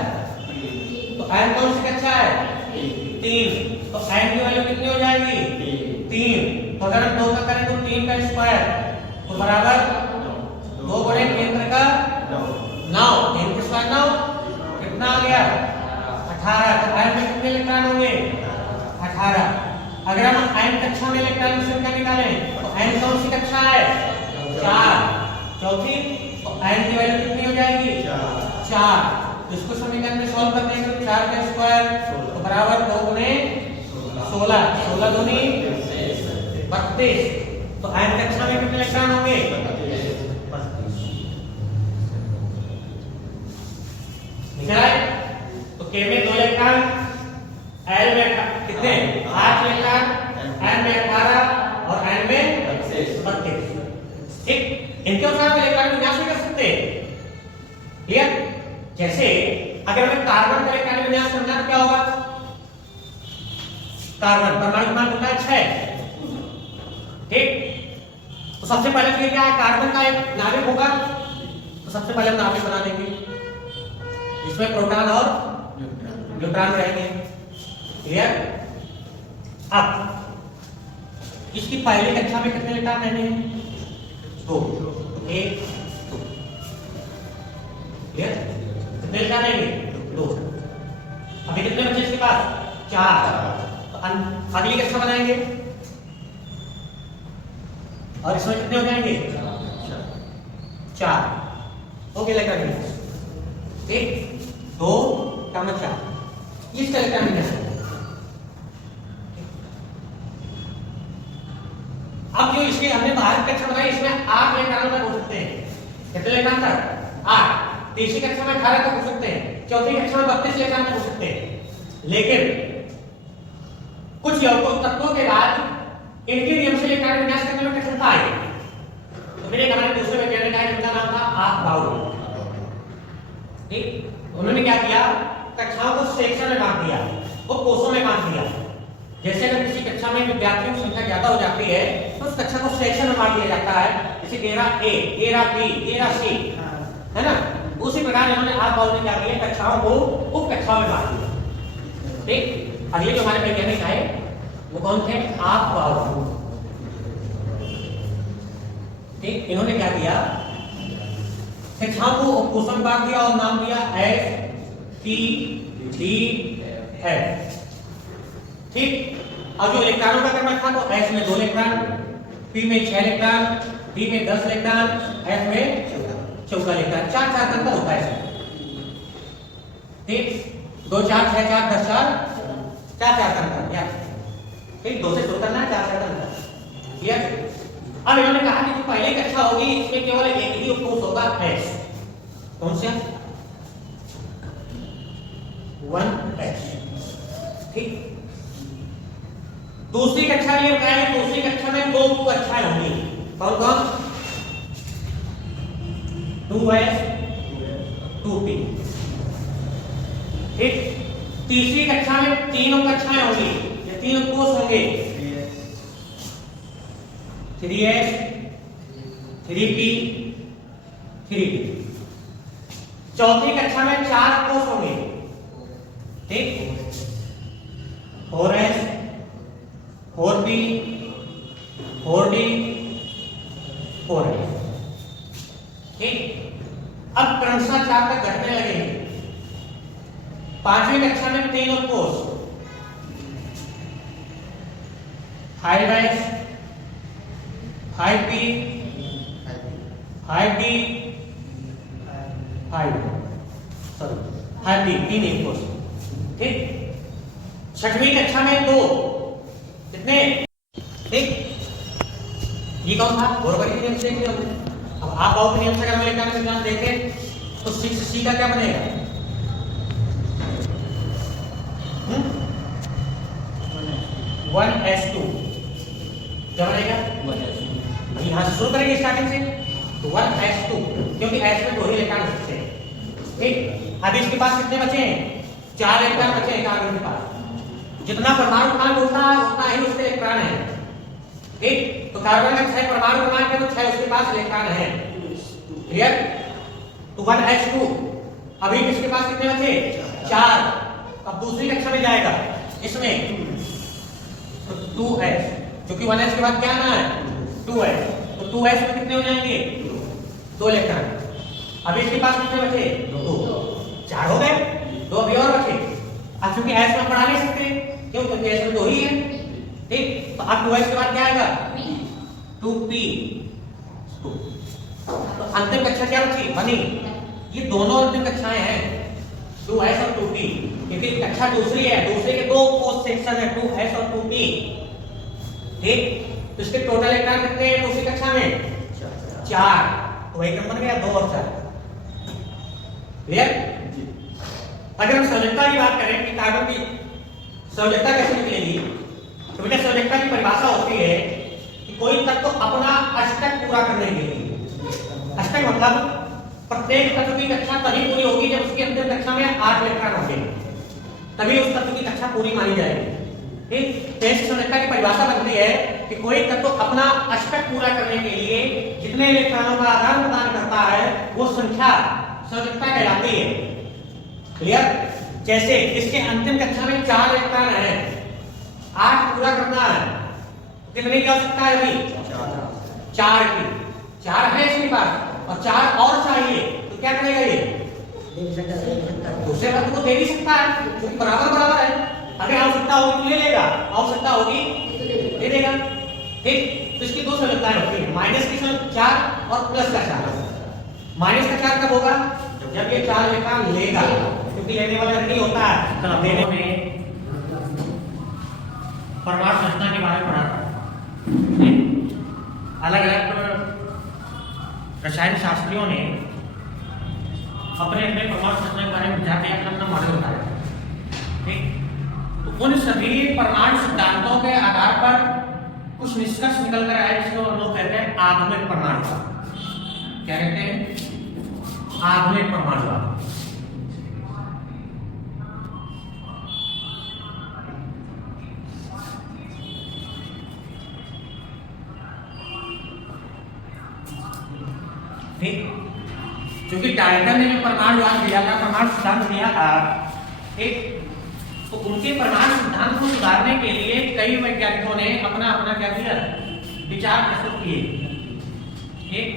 तो m कौन सी कक्षा है? 3। तो n की वैल्यू कितनी हो जाएगी? 3। तो अगर हम 2 का करें तो 3 का स्क्वायर तो बराबर 2 गुणे केंद्र का 9, 3 का स्क्वायर 9, कितना आ गया? 18। तो m में कितने इलेक्ट्रॉन होंगे? 18। अगर हम n कक्षा में इलेक्ट्रॉन की संख्या निकालें तो n कौन सी कक्षा है? 4। चौथी। तो n की वैल्यू कितनी हो जाएगी? 4। तो इसको समीकरण में सॉल्व कर देंगे तो 4 का स्क्वायर तो बराबर 2 गुणे 16, 16 दूनी 32। तो n कक्षा में कितने इलेक्ट्रॉन होंगे? 32। निकला है? तो k में 2 इलेक्ट्रॉन, l में कितने? 8 इलेक्ट्रॉन, m में 18 और n में 32। ठीक, इनके अनुसार इलेक्ट्रॉन विन्यास भी कर सकते हैं। क्लियर? जैसे अगर हमें कार्बन का इलेक्ट्रॉन विन्यास करना है तो क्या होगा? कार्बन परमाणु क्रमांक होता है 6। ठीक, तो सबसे पहले तो क्या है? कार्बन का एक नाभिक होगा, तो सबसे पहले हम नाभिक बना देंगे जिसमें प्रोटॉन और न्यूट्रॉन रहेंगे। क्लियर? अब इसकी पहली कक्षा में कितने इलेक्ट्रॉन रहेंगे? 2, 1, 2। क्लियर? कितने इलेक्ट्रॉन रहेंगे? 2। अभी कितने बचे इसके पास? 4। तो अगली कक्षा बनाएंगे और इसमें कितने हो जाएंगे? 4। हो गया इलेक्ट्रॉन। ठीक, 2 का 4 इसका इलेक्ट्रॉन। अब जो इसके कक्षा बताइए, इसमें 8 इलेक्ट्रॉन तक हो सकते हैं। कितने इलेक्ट्रॉन तक? 8। तीसरी कक्षा में 18 तक हो सकते हैं। चौथी कक्षा में 32 इलेक्ट्रॉन तक हो सकते हैं। लेकिन कुछ यौगिक तत्वों के बाद इनके नियम से इलेक्ट्रॉन विन्यास करने में कठिनता आई। तो मेरे हमारे दूसरे वैज्ञानिक आए जिनका नाम था आफ-बाउ। ठीक, उन्होंने क्या किया, कक्षाओं को सेक्शन में बांट दिया, वो कोषों में बांट दिया। जैसे अगर किसी कक्षा में विद्यार्थियों की संख्या ज्यादा हो जाती है तो उस कक्षा को सेक्शन में बांट दिया जाता है, जैसे घेरा ए, घेरा बी, घेरा सी, है ना। उसी प्रकार इन्होंने आफ-बाउ ने क्या किया, कक्षाओं को उप कक्षाओं में बांट दिया। ठीक, अगले जो हमारे वैज्ञानिक आए वो कौन थे? आफ-बाउ। ठीक, इन्होंने क्या किया, कक्षाओं को कोषों में बांट दिया और नाम दिया एस टी डी एफ। ठीक, अब जो इलेक्ट्रॉनों का क्रम था तो एस में 2 इलेक्ट्रॉन, पी में 6 इलेक्ट्रॉन, डी में 10 इलेक्ट्रॉन, एफ में 14 इलेक्ट्रॉन। 4 क्रम का होता है इसमें। ठीक, 2 4 6 4 10 4 क्रम का या ठीक, 2 से शुरू करना है, 4 क्रम का। क्लियर? अब इन्होंने कहा कि जो पहली कक्षा होगी इसमें केवल एक ही उपकोष होगा, एस। कौन सा? 1s। ठीक, दूसरी कक्षा में क्या है, दूसरी कक्षा में 2 उप कक्षाएं होंगी। कौन कौन? 2s 2p। ठीक, तीसरी कक्षा में 3 उप कक्षाएं होंगी, ये 3 उपकोष होंगे, 3s 3p 3p। चौथी कक्षा में 4 उपकोष होंगे। ठीक, 4s 4p 4d 4a। ठीक, अब क्रमशः 4 तक घटने लगेंगे। पांचवी कक्षा में 3 उपकोष, 5s 5p 5d 5d 3 उपकोष। ठीक, छठवीं कक्षा में 2, कितने? ठीक, ये कौन था? बोरबरी नियम से। अब आप बाउ के नियम से अगर हम इलेक्ट्रॉन विन्यास देखें तो 6c का क्या बनेगा? 1s2 क्या बनेगा? 1s2। यहां से शुरू करेंगे स्टार्टिंग से, तो 1s2, क्योंकि s में 2 ही इलेक्ट्रॉन हो सकते हैं। ठीक, अब इसके पास कितने बचे हैं? 4 इलेक्ट्रॉन बचे हैं कार्बन के पास। जितना परमाणु क्रमांक होता है उतना ही उसके इलेक्ट्रॉन है। ठीक, तो कार्बन का 6 परमाणु क्रमांक है तो 6 उसके पास इलेक्ट्रॉन है। क्लियर? तो 1s2। अभी इसके पास कितने बचे? 4। अब दूसरी कक्षा में जाएगा इसमें तो 2s, क्योंकि 1s के बाद क्या आना है? 2s। तो 2s में कितने हो जाएंगे? 2 इलेक्ट्रॉन। अभी इसके पास कितने बचे? 2। 4 हो गए, 2 अभी और बचे। अब क्योंकि s में बढ़ा नहीं सकते, क्यों? क्योंकि s में 2 ही है। ठीक, तो अब 2s के बाद क्या आएगा? 2p 2। तो अंतिम कक्षा क्या बची? बनी। ये दोनों अंतिम कक्षाएं हैं, 2s और 2p, क्योंकि कक्षा दूसरी है, दूसरे के 2 पोस्ट सेक्शन है, 2s और 2p। ठीक, तो इसके टोटल इलेक्ट्रॉन कितने हैं दूसरी कक्षा में? 4। तो वही क्रम बन गया, 2 और 4। क्लियर? अगर हम संयोजकता की बात करें कि कार्बन की संयोजकता कैसे निकलेगी, तो बेटा संयोजकता की परिभाषा होती है कि कोई तत्व अपना अष्टक पूरा करने के लिए, अष्टक मतलब प्रत्येक तत्व की कक्षा तभी पूरी होगी जब उसकी अंतिम कक्षा में 8 इलेक्ट्रॉन होंगे, तभी उस तत्व की कक्षा पूरी मानी जाएगी। ठीक, तो ऐसी संयोजकता की परिभाषा बनती है कि कोई तत्व अपना अष्टक पूरा करने के लिए जितने इलेक्ट्रॉनों का आदान प्रदान करता है वो संख्या संयोजकता कहलाती है। क्लियर? जैसे इसके अंतिम कक्षा में 4 इलेक्ट्रॉन है, 8 पूरा करना है, कितने की आवश्यकता है? अभी 4 की। 4 है इसके पास और 4 और चाहिए, तो क्या करेगा ये? दूसरे तत्व को दे भी सकता है, क्योंकि बराबर बराबर है। अगर आवश्यकता होगी तो ले लेगा, आवश्यकता होगी दे देगा। ठीक, तो इसकी 2 संयोजकताएं होती है, माइनस की 4 और प्लस का 4। माइनस का 4 कब होगा? जब ये 4 इलेक्ट्रॉन लेगा, क्योंकि लेने वाला नहीं होता है। देने में परमाणु संरचना के बारे में पढ़ा था, अलग अलग रसायन शास्त्रियों ने अपने अपने परमाणु संरचना के बारे में विचार किया, अपना अपना मॉडल बताया। ठीक, तो उन सभी परमाणु सिद्धांतों के आधार पर कुछ निष्कर्ष निकल कर आए, जिसको हम लोग कहते हैं आधुनिक परमाणुवाद। क्या कहते हैं? आधुनिक परमाणुवाद। ठीक, क्योंकि डाल्टन ने जो परमाणुवाद दिया था, परमाणु सिद्धांत दिया था, ठीक, तो उनके परमाणु सिद्धांत को सुधारने के लिए कई वैज्ञानिकों ने अपना अपना क्या किया, विचार प्रस्तुत किए। ठीक,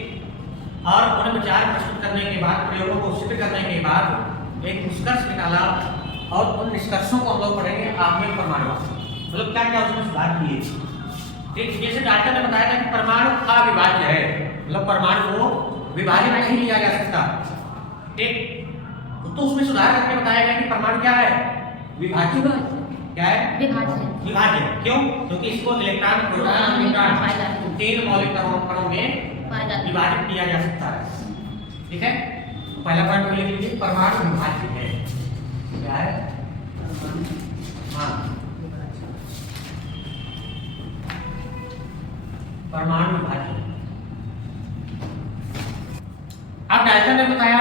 और उन विचार प्रस्तुत करने के बाद, प्रयोगों को सिद्ध करने के बाद एक निष्कर्ष निकाला, और उन निष्कर्षों को हम लोग पढ़ेंगे आधुनिक परमाणुवाद। मतलब क्या क्या उसमें सुधार किए। ठीक, जैसे डाल्टन ने बताया था कि परमाणु अविभाज्य है, मतलब परमाणु को विभाजित नहीं किया जा सकता। ठीक, तो उसमें सुधार करके बताया गया कि परमाणु क्या है, विभाज्य। क्या है? विभाज्य। क्यों? क्योंकि इसको इलेक्ट्रॉन, प्रोटॉन, न्यूट्रॉन, तीन मौलिक कणों में विभाजित किया जा सकता है। ठीक है, तो पहला पॉइंट लिख लीजिए, परमाणु विभाज्य है। क्या है? हाँ, परमाणु विभाज्य। अब डाल्टन ने बताया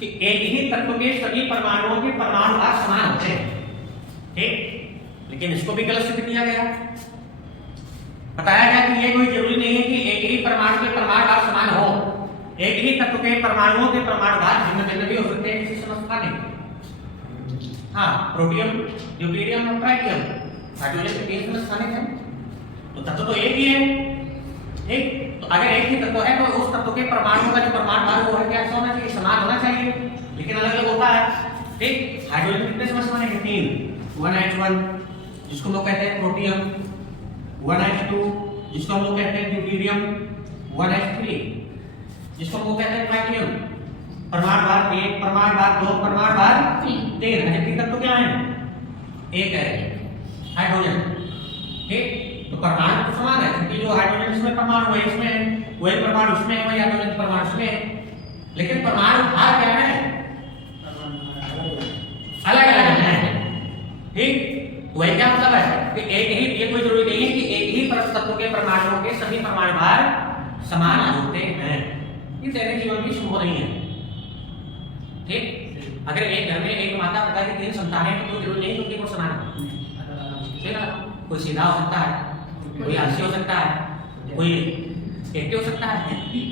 कि एक ही तत्व के सभी परमाणुओं के परमाणु भार समान होते हैं। ठीक, लेकिन इसको भी गलत सिद्ध किया गया। बताया गया कि ये कोई जरूरी नहीं है कि एक ही परमाणु के परमाणु भार समान हो। एक ही तत्व के परमाणुओं के परमाणु भार भिन्न भिन्न भी हो सकते हैं किसी समस्या में। हाँ, प्रोटियम, ड्यूटेरियम और ट्राइटियम, हाइड्रोजन के 3 समस्थानिक हैं, तो तत्व तो एक ही है। ठीक, तो अगर एक ही तत्व है तो उस तत्व के परमाणुओं का जो परमाणु भार वो है क्या होना चाहिए, समान होना चाहिए, लेकिन अलग अलग होता है। ठीक, हाइड्रोजन कितने समस्थानिक हैं? 3, 1H1 जिसको लोग कहते हैं प्रोटियम, 1H2 जिसको हम लोग कहते हैं ड्यूटेरियम, 1H3 जिसको हम लोग कहते हैं ट्राइटियम। परमाणु भार 1, परमाणु भार 2, परमाणु भार 3। जबकि तत्व क्या है? एक है, हाइड्रोजन। ठीक, तो परमाणु तो समान है, क्योंकि जो हाइड्रोजन इसमें परमाणु है इसमें है, वही परमाणु उसमें है, वही हाइड्रोजन परमाणु उसमें है, लेकिन परमाणु भार क्या है? अलग अलग है। ठीक, तो वही क्या मतलब है कि एक ही, ये कोई जरूरी नहीं है कि एक ही तत्व के परमाणुओं के सभी परमाणु भार समान होते हैं। ये दैनिक जीवन में संभव नहीं है। ठीक, अगर एक घर में एक माता पिता की 3 संतानें हैं तो जरूरी नहीं कि वो समान हो। ठीक है, कोई सीधा हो सकता है, कोई आलसी हो सकता है, कोई एक्टिव हो सकता है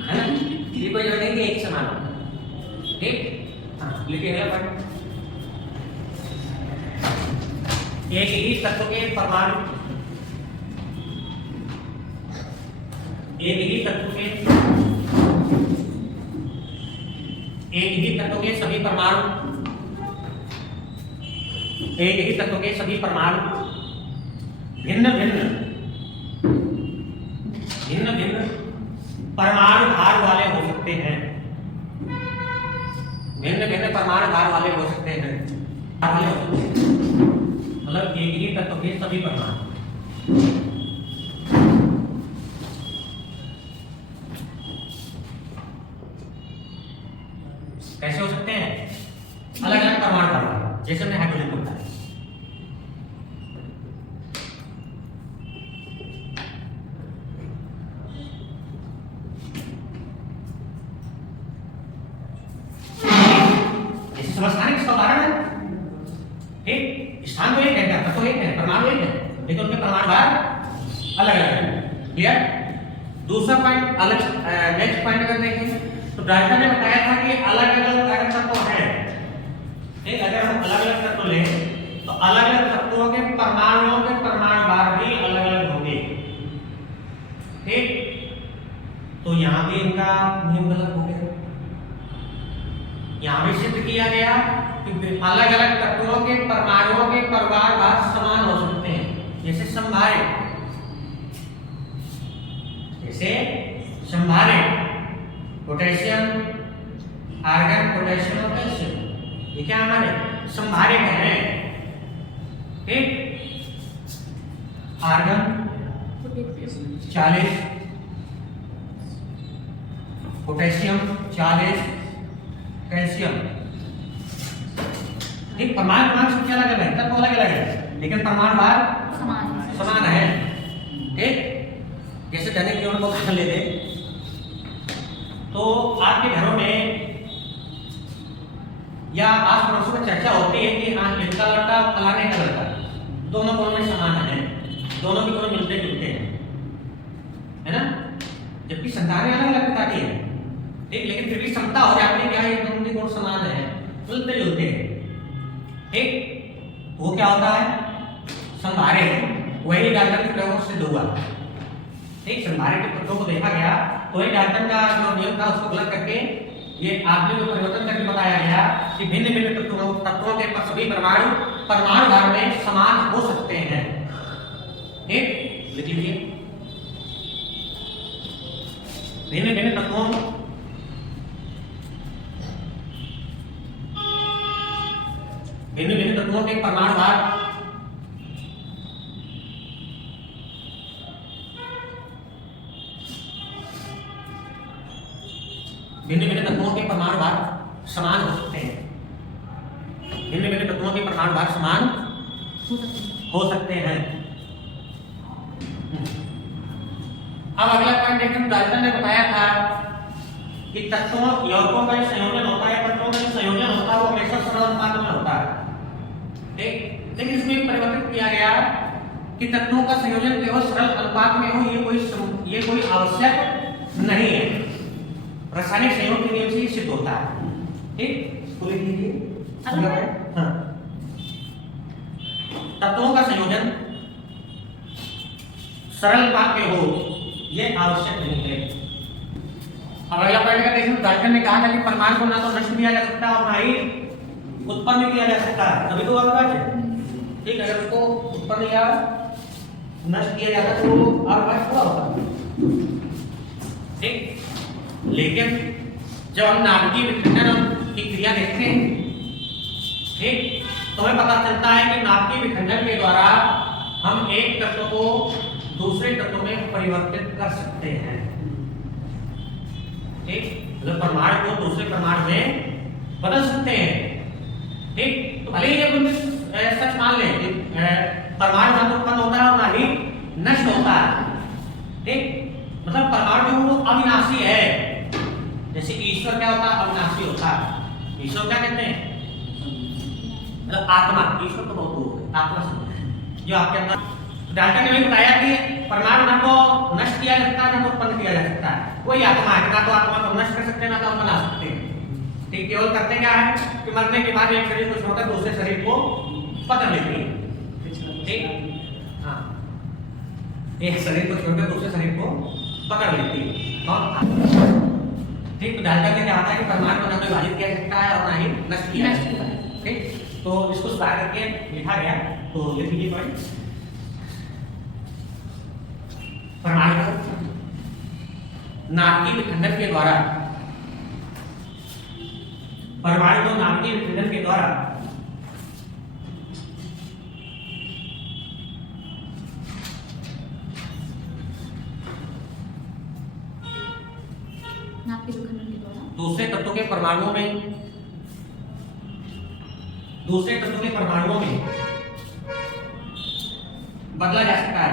ना? ये कोई जरूरी नहीं कि एक ही समान हो। ठीक, हाँ, लेकिन एक ही तत्व के परमाणु, एक ही तत्व के सभी परमाणु, एक ही तत्व के सभी परमाणु भिन्न भिन्न परमाणु भार वाले हो सकते हैं। भिन्न भिन्न परमाणु भार वाले हो सकते हैं, मतलब एक ही तत्व के सभी परमाणु। कैसे हो सकते हैं? अलग अलग परमाणु भार, जैसे हमने हाइड्रोजन को बताया। समस्थानिक इसका उदाहरण है। ठीक, स्थान तो एक है, तत्व तो एक है, परमाणु एक है, लेकिन उनके परमाणु भार अलग अलग है। क्लियर? दूसरा पॉइंट, अलग नेक्स्ट पॉइंट अगर देखें तो डाल्टन ने बताया था कि अलग अलग अगर तत्व है, ठीक, अगर हम अलग अलग तत्व लें तो अलग अलग तत्वों के परमाणुओं के परमाणु भार भी अलग अलग होंगे। ठीक, तो यहाँ भी इनका नियम गलत हो गया। यहाँ भी सिद्ध किया गया कि अलग अलग तत्वों के परमाणुओं के परमाणु भार समान हो सकते हैं। जैसे संभारे, पोटेशियम, आर्गन, पोटेशियम और कैल्शियम, ये क्या हमारे संभारे हैं। ठीक, आर्गन 40, पोटेशियम 40, कैल्शियम। ठीक, परमाणु क्रमांक संख्या अलग अलग है, तत्व अलग अलग है, लेकिन परमाणु भार समान है। ठीक, जैसे दैनिक जीवन को उदाहरण ले लें तो आपके घरों में या आस पड़ोस में चर्चा होती है कि हाँ इनका लड़का फलाने का लड़का, दोनों गुणों में समान है, दोनों के गुण मिलते जुलते हैं, है ना, जबकि संतानें अलग अलग प्रकार की है। ठीक, लेकिन फिर भी समता हो जाती है, क्या ये दोनों के गुण समान है, मिलते जुलते हैं। ठीक, वो क्या होता है, संभारे, वही डाल्टन के प्रयोग से सिद्ध हुआ। ठीक, संभारे के तत्वों को देखा गया तो वही डाल्टन का जो नियम था उसको गलत करके ये आदमी में परिवर्तन करके बताया गया कि भिन्न भिन्न तत्वों के सभी परमाणु भार में समान हो सकते हैं। ठीक, लिख लीजिए, भिन्न भिन्न तत्वों के परमाणु भार भिन्न-भिन्न तत्वों के परमाणु भार समान हो सकते हैं। भिन्न-भिन्न तत्वों के परमाणु भार समान हो सकते हैं। अब अगला पॉइंट देखें, डाल्टन ने बताया था कि तत्वों यौगिकों का संयोजन होता है, तत्वों का संयोजन होता है वो हमेशा सरल अनुपात में होता है। ठीक, लेकिन इसमें परिवर्तित किया गया कि तत्वों का संयोजन केवल सरल अनुपात में हो ये कोई आवश्यक नहीं है, रासायनिक संयोग के नियम से ही सिद्ध होता है। ठीक, इसको लिख लीजिए। हाँ, तत्वों का संयोजन सरल अनुपात में हो ये आवश्यक नहीं है। अब अगला पॉइंट का देखें, डाल्टन ने कहा था कि परमाणु को ना तो नष्ट किया जा सकता और ना ही उत्पन्न किया जा सकता, तभी तो अविभाज्य है। ठीक, अगर उसको उत्पन्न या नष्ट किया जाता तो अविभाज्य पूरा होता। ठीक, लेकिन जब हम नाभिकीय विखंडन की क्रिया देखते हैं, ठीक, तो हमें पता चलता है कि नाभिकीय विखंडन के द्वारा हम एक तत्व को दूसरे तत्व में परिवर्तित कर सकते हैं। ठीक, मतलब परमाणु को दूसरे परमाणु में बदल सकते हैं। ठीक, तो भले ही अपन सच मान लें कि परमाणु ना तो उत्पन्न होता है और ना ही नष्ट होता है। ठीक, मतलब परमाणु जो अविनाशी है, जैसे ईश्वर क्या होता है, अविनाशी होता है। ईश्वर क्या कहते हैं, मतलब आत्मा, ईश्वर तो बहुत दूर है, आत्मा से जो आपके अंदर। डाल्टन ने बताया कि परमाणु ना तो नष्ट किया जा सकता है ना तो उत्पन्न किया जा सकता है, वही आत्मा है, ना तो आत्मा को नष्ट कर सकते हैं ना तो हम बना सकते हैं। ठीक, केवल करते क्या है कि मरने के बाद एक शरीर को छोड़कर दूसरे शरीर को पकड़ लेती है। ठीक, हाँ, एक शरीर को छोड़कर दूसरे शरीर को पकड़ लेती है। ठीक, तो डाल्टन ने कहा था कि परमाणु को ना तो विभाजित किया जा सकता है और ना ही नष्ट किया जा सकता है। ठीक, तो इसको सुधार करके लिखा गया, तो लिख लीजिए पॉइंट, परमाणु को नाभिकीय विखंडन के द्वारा, परमाणु को नाभिकीय विखंडन के द्वारा दूसरे तत्वों के परमाणुओं में बदला जा सकता है।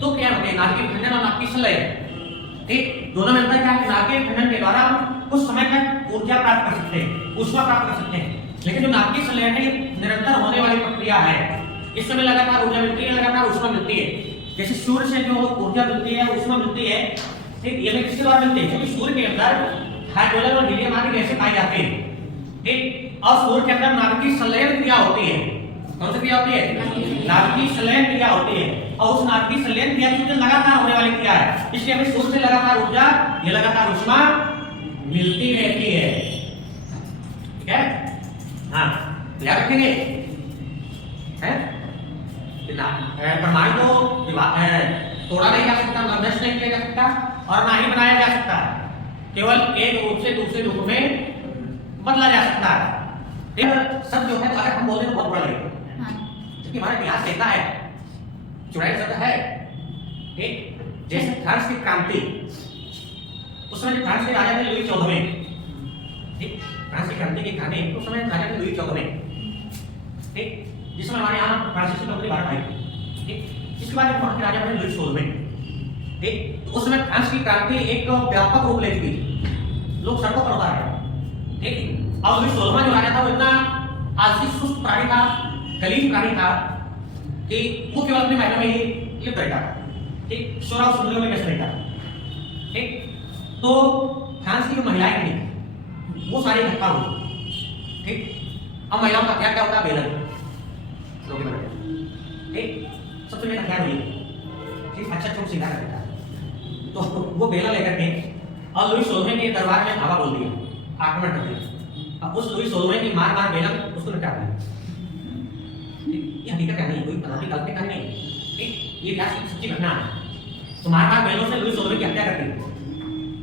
तो क्या होते हैं, नाभिकीय विखंडन और नाभिकीय संलय। ठीक, दोनों में अंतर क्या है, नाभिकीय विखंडन के द्वारा हम कुछ समय तक ऊर्जा प्राप्त कर सकते हैं, ऊष्मा प्राप्त कर सकते हैं, लेकिन जो नाभिकीय संलय है निरंतर होने वाली प्रक्रिया है। इस समय लगातार ऊर्जा मिलती है, लगातार ऊष्मा मिलती है। जैसे सूर्य से जो ऊर्जा मिलती है, ऊष्मा मिलती है, ठीक, ये किसके द्वारा मिलती है, क्योंकि सूर्य के अंदर हाइड्रोजन और हीलियम आदि गैसें पाई जाती हैं। ठीक, और सूर्य के अंदर नाभिकीय संलयन क्रिया होती है। कौन सी क्रिया होती है, नाभिकीय संलयन क्रिया होती है, और उस नाभिकीय संलयन क्रिया की लगातार होने वाली क्रिया है, इसलिए हमें सूर्य से लगातार ऊर्जा, ये लगातार ऊष्मा मिलती रहती है। ठीक है, हाँ, याद रखेंगे। परमाणु को तोड़ा नहीं जा सकता, नष्ट नहीं किया जा सकता और ना ही बनाया जा सकता, केवल एक रूप से दूसरे रूप में बदला जा सकता है। सब जो है तो अगर हम बोले तो बहुत बड़ा लगेगा, क्योंकि हमारा इतिहास कहता है, चुड़ैल शब्द है, ठीक, जैसे फ्रांस की क्रांति, उस समय फ्रांस के राजा थे लुई 14वें, ठीक, फ्रांस की क्रांति की कहानी उस समय राजा थे लुई 14वें, ठीक, जिस समय हमारे यहाँ फ्रांसीसी कंपनी भारत आई, ठीक, इसके बाद वहाँ के राजा बने लुई 16वें, ठीक, तो उस समय फ्रांस की क्रांति एक व्यापक रूप ले चुकी थी, लोग सड़कों पर उतर आए, ठीक, और लुई 16वां जो राजा था वो इतना आलसी सुस्त प्राणी था, गलीज प्राणी था कि वो केवल अपने महलों में ही लिप्त रहता था, ठीक, शोरा सुंदरियों में व्यस्त रहता, ठीक, तो फ्रांस की जो महिलाएं थी वो सारी इकट्ठा हुई, ठीक, अब महिलाओं का क्या क्या होता है, बेलन, ठीक, सबसे पहले हथियार हुई, ठीक, अच्छा चोट सीधा कर देता है, तो वो बेलन लेकर के और लुई 16वें के दरबार में धावा बोल दिया, आक्रमण कर दिया, अब उस लुई 16वें की मार बेलन उसको निपटा दिया, ये हकीकत है, नहीं कोई बनावटी कल्पना नहीं, ठीक, ये इतिहास की सच्ची घटना है, तो मार बेलों से लुई 16वें की हत्या कर दी,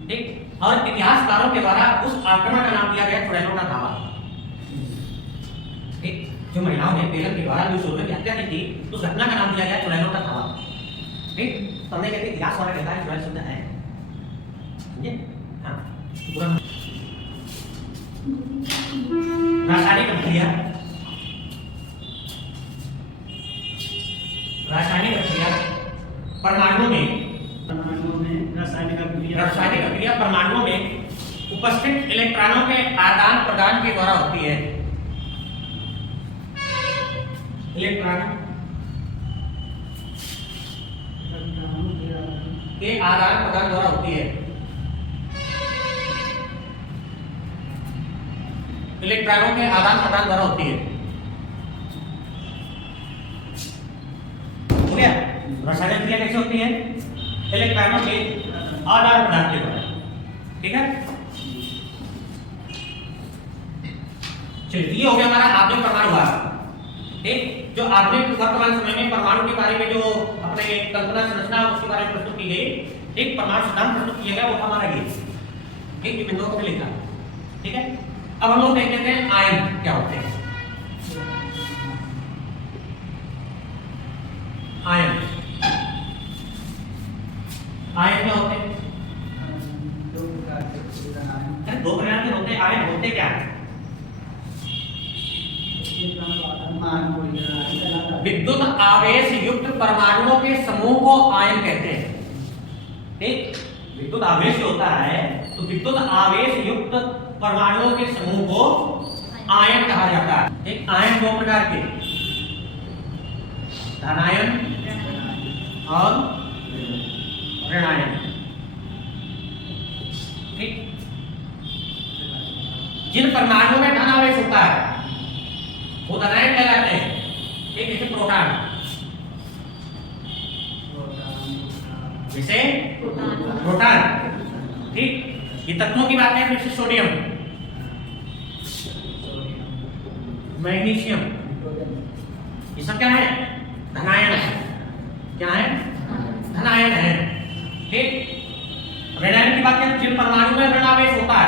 ठीक, और इतिहासकारों के द्वारा उस आक्रमण का नाम दिया गया चुड़ैलों का धावा, ठीक, जो महिलाओं ने बेलन के द्वारा लुई 16वें की हत्या की थी उस घटना का नाम दिया गया चुड़ैलों का धावा, ठीक, तो हमने कहते इतिहास वाला कहता है चुड़ैल शब्द है, समझे, हाँ, रासायनिक अभिक्रिया, रासायनिक अभिक्रिया परमाणुओं में रासायनिक अभिक्रिया परमाणुओं में उपस्थित इलेक्ट्रॉनों के आदान प्रदान के द्वारा होती है, इलेक्ट्रॉनों के आदान प्रदान द्वारा होती है, इलेक्ट्रॉनों के आदान प्रदान द्वारा होती है, हो गया, रासायनिक क्रिया कैसे होती है, इलेक्ट्रॉनों के आदान प्रदान के द्वारा, ठीक है, चलिए ये हो गया हमारा आधुनिक परमाणु हुआ, ठीक, जो आधुनिक वर्तमान समय में परमाणु के बारे में जो अपने कल्पना संरचना उसके बारे में प्रस्तुत की गई, ठीक, परमाणु सिद्धांत प्रस्तुत किया गया वो हमारा ये, ठीक, ये बिंदुओं को भी लिखा, ठीक है, अब हम लोग देख लेते हैं आयन क्या होते हैं, आयन, आयन क्या होते हैं, दो प्रकार के होते हैं, आयन होते क्या है, विद्युत आवेश युक्त परमाणुओं के समूह को आयन कहते हैं, ठीक, विद्युत आवेश होता है तो विद्युत आवेश युक्त परमाणुओं के समूह को आयन कहा जाता है, ठीक, आयन दो प्रकार के, धनायन और ऋणायन, ठीक, जिन परमाणुओं में धन आवेश होता है वो धनायन कहलाते हैं, ठीक, जैसे प्रोटॉन, जैसे प्रोटॉन, ठीक, ये तत्वों की बात है, जैसे सोडियम, मैग्नीशियम, ये सब क्या है, धनायन है, क्या है, धनायन है, ठीक, ऋणायन की बात करें जिन परमाणु में ऋण आवेश होता है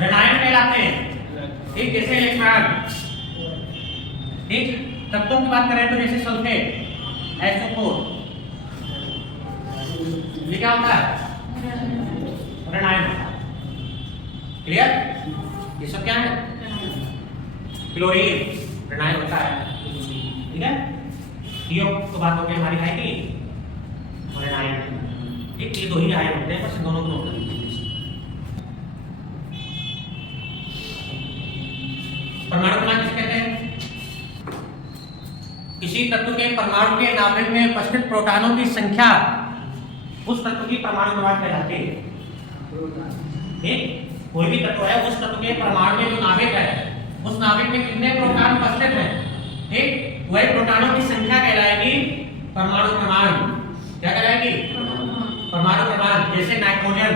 ऋणायन कहलाते हैं, ठीक, जैसे इलेक्ट्रॉन, ठीक, तत्वों की बात करें तो जैसे सल्फेट, SO4, ये क्या होता है, ऋणायन होता है, क्लियर, ये सब क्या है, क्लोरीन ऋणायन होता है, ठीक है, ये तो बात हो गई हमारी है कि ऋणायन, ठीक, ये दो ही आयन होते हैं, बस इन दोनों को नोट कर लीजिए, परमाणु क्रमांक किसे कहते हैं, किसी तत्व के परमाणु के नाभिक में उपस्थित प्रोटॉनों की संख्या उस तत्व की परमाणु क्रमांक कहलाती है, ठीक, कोई भी तत्व है उस तत्व के परमाणु में जो नाभिक है उस नाभिक में कितने प्रोटॉन उपस्थित हैं, ठीक, वही प्रोटॉनों की संख्या कहलाएगी परमाणु क्रमांक, क्या कहलाएगी, परमाणु क्रमांक, जैसे नाइट्रोजन,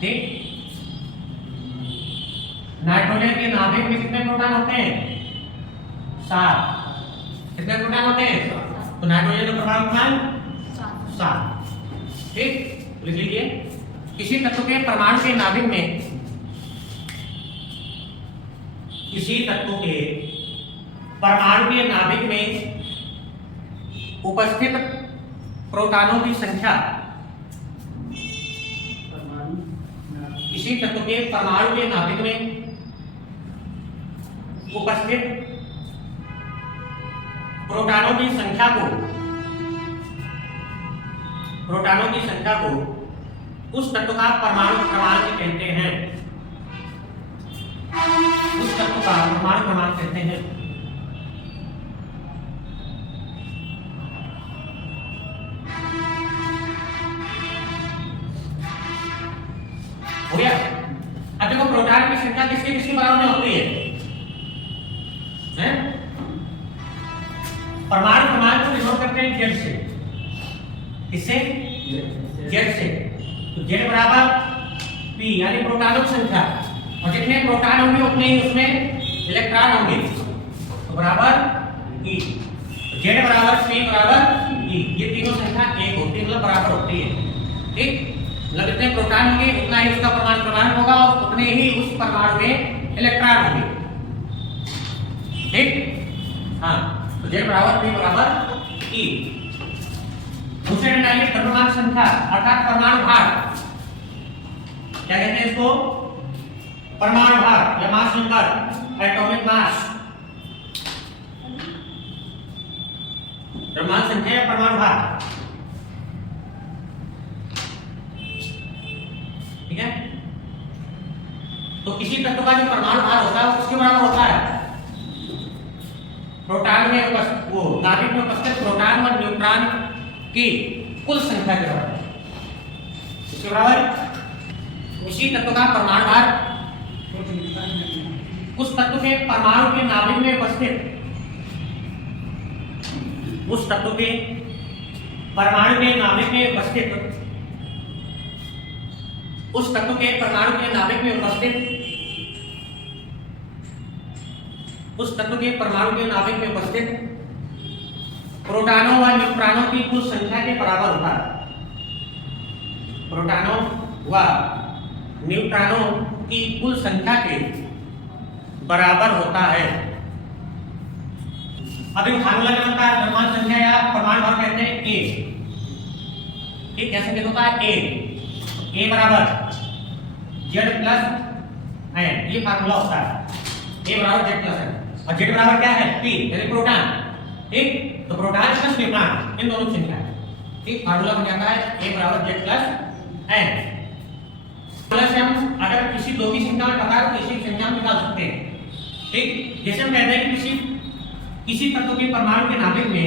ठीक, नाइट्रोजन के नाभिक में कितने प्रोटॉन होते हैं, 7, कितने प्रोटॉन होते हैं, तो नाइट्रोजन का परमाणु क्रमांक 7, ठीक, लिख लीजिए, किसी तत्व के परमाणु के नाभिक में, किसी तत्व के परमाणु के नाभिक में उपस्थित प्रोटॉनों की संख्या किसी तत्व के परमाणु के नाभिक में उपस्थित प्रोटॉनों की संख्या को उस तत्व का परमाणु क्रमांक कहते हैं। उस तत्व का परमाणु क्रमांक कहते हैं। हो गया। अब देखो प्रोटॉन की संख्या किसके किसके बराबर में होती है? परमाणु क्रमांक को डिनोट करते हैं जेड से। किससे? जेड से। तो जेड बराबर पी यानी प्रोटॉनों की संख्या, और जितने प्रोटॉन होंगे उतने ही उसमें इलेक्ट्रॉन होंगे, तो बराबर ई। जेड बराबर पी बराबर ई, ये तीनों संख्या एक होती है, मतलब बराबर होती है। ठीक, मतलब जितने प्रोटॉन होंगे उतना ही उसका परमाणु क्रमांक होगा और उतने ही उस परमाणु में इलेक्ट्रॉन होंगे। ठीक, हाँ, तो जेड बराबर पी बराबर ई। दूसरे में डालिए द्रव्यमान संख्या अर्थात परमाणु भार। क्या कहते हैं इसको? परमाणु भार या मास नंबर, एटॉमिक मास। द्रव्यमान संख्या या परमाणु भार, ठीक है। तो किसी तत्व का जो परमाणु भार होता है वो किसके बराबर होता है? प्रोटॉन में वो नाभिक में उपस्थित प्रोटॉन और न्यूट्रॉन की कुल संख्या के बराबर। इसके बराबर किसी तत्व का परमाणु भार उस तत्व के परमाणु के नाभिक में उपस्थित उस तत्व के परमाणु के नाभिक में उपस्थित उस तत्व के परमाणु के नाभिक में उपस्थित उस तत्व के परमाणु के नाभिक में उपस्थित प्रोटॉनों व न्यूट्रॉनों की कुल संख्या के बराबर होता है। प्रोटॉनों व न्यूट्रॉनों की कुल संख्या के बराबर होता है। अभी फार्मूला क्या होता है? द्रव्यमान संख्या या परमाणु भार कहते हैं ए। ठीक, कैसे लिखा होता है? ए बराबर जेड प्लस एन, ये फार्मूला होता है। ए बराबर जेड प्लस एन, और जेड बराबर क्या है? पी यानी प्रोटॉन। ठीक, तो प्रोटॉन प्लस न्यूट्रॉन इन दोनों की संख्या। ठीक, फार्मूला बन जाता है ए बराबर जेड प्लस एन। प्लस हम अगर किसी दो की संख्या में पता है तो किसी की संख्या में निकाल सकते हैं। ठीक, जैसे हम कहते हैं कि किसी तत्व के परमाणु के नाभिक में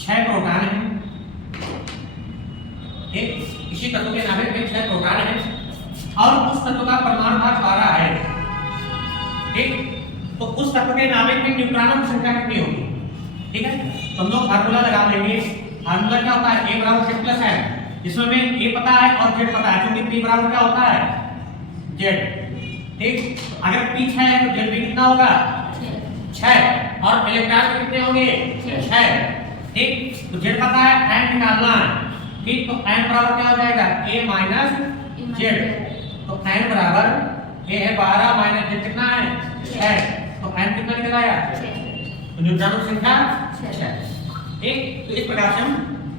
6 प्रोटॉन हैं। ठीक, किसी तत्व के नाभिक में 6 प्रोटॉन हैं और उस तत्व का परमाणु भार 12 है। ठीक, तो उस तत्व के नाभिक में न्यूट्रॉनों की संख्या कितनी होगी? ठीक है, तो हम लोग फार्मूला लगा लेंगे। फार्मूला क्या होता है? ए बराबर जेड प्लस एन, जिसमें में ए पता है और जेड पता है, क्योंकि पी बराबर क्या होता है? जेड। ठीक, अगर पी 6 है तो जेड भी कितना होगा? 6, और इलेक्ट्रॉन कितने होंगे? 6। ठीक, तो जेड पता है, एन निकालना है। ठीक, तो एन बराबर क्या हो जाएगा? ए माइनस जेड। तो एन बराबर ए है 12 माइनस जेड कितना है? 6। तो एन कितना निकल आया? 6। तो न्यूट्रॉनों की संख्या 6। ठीक, तो इस प्रकार से हम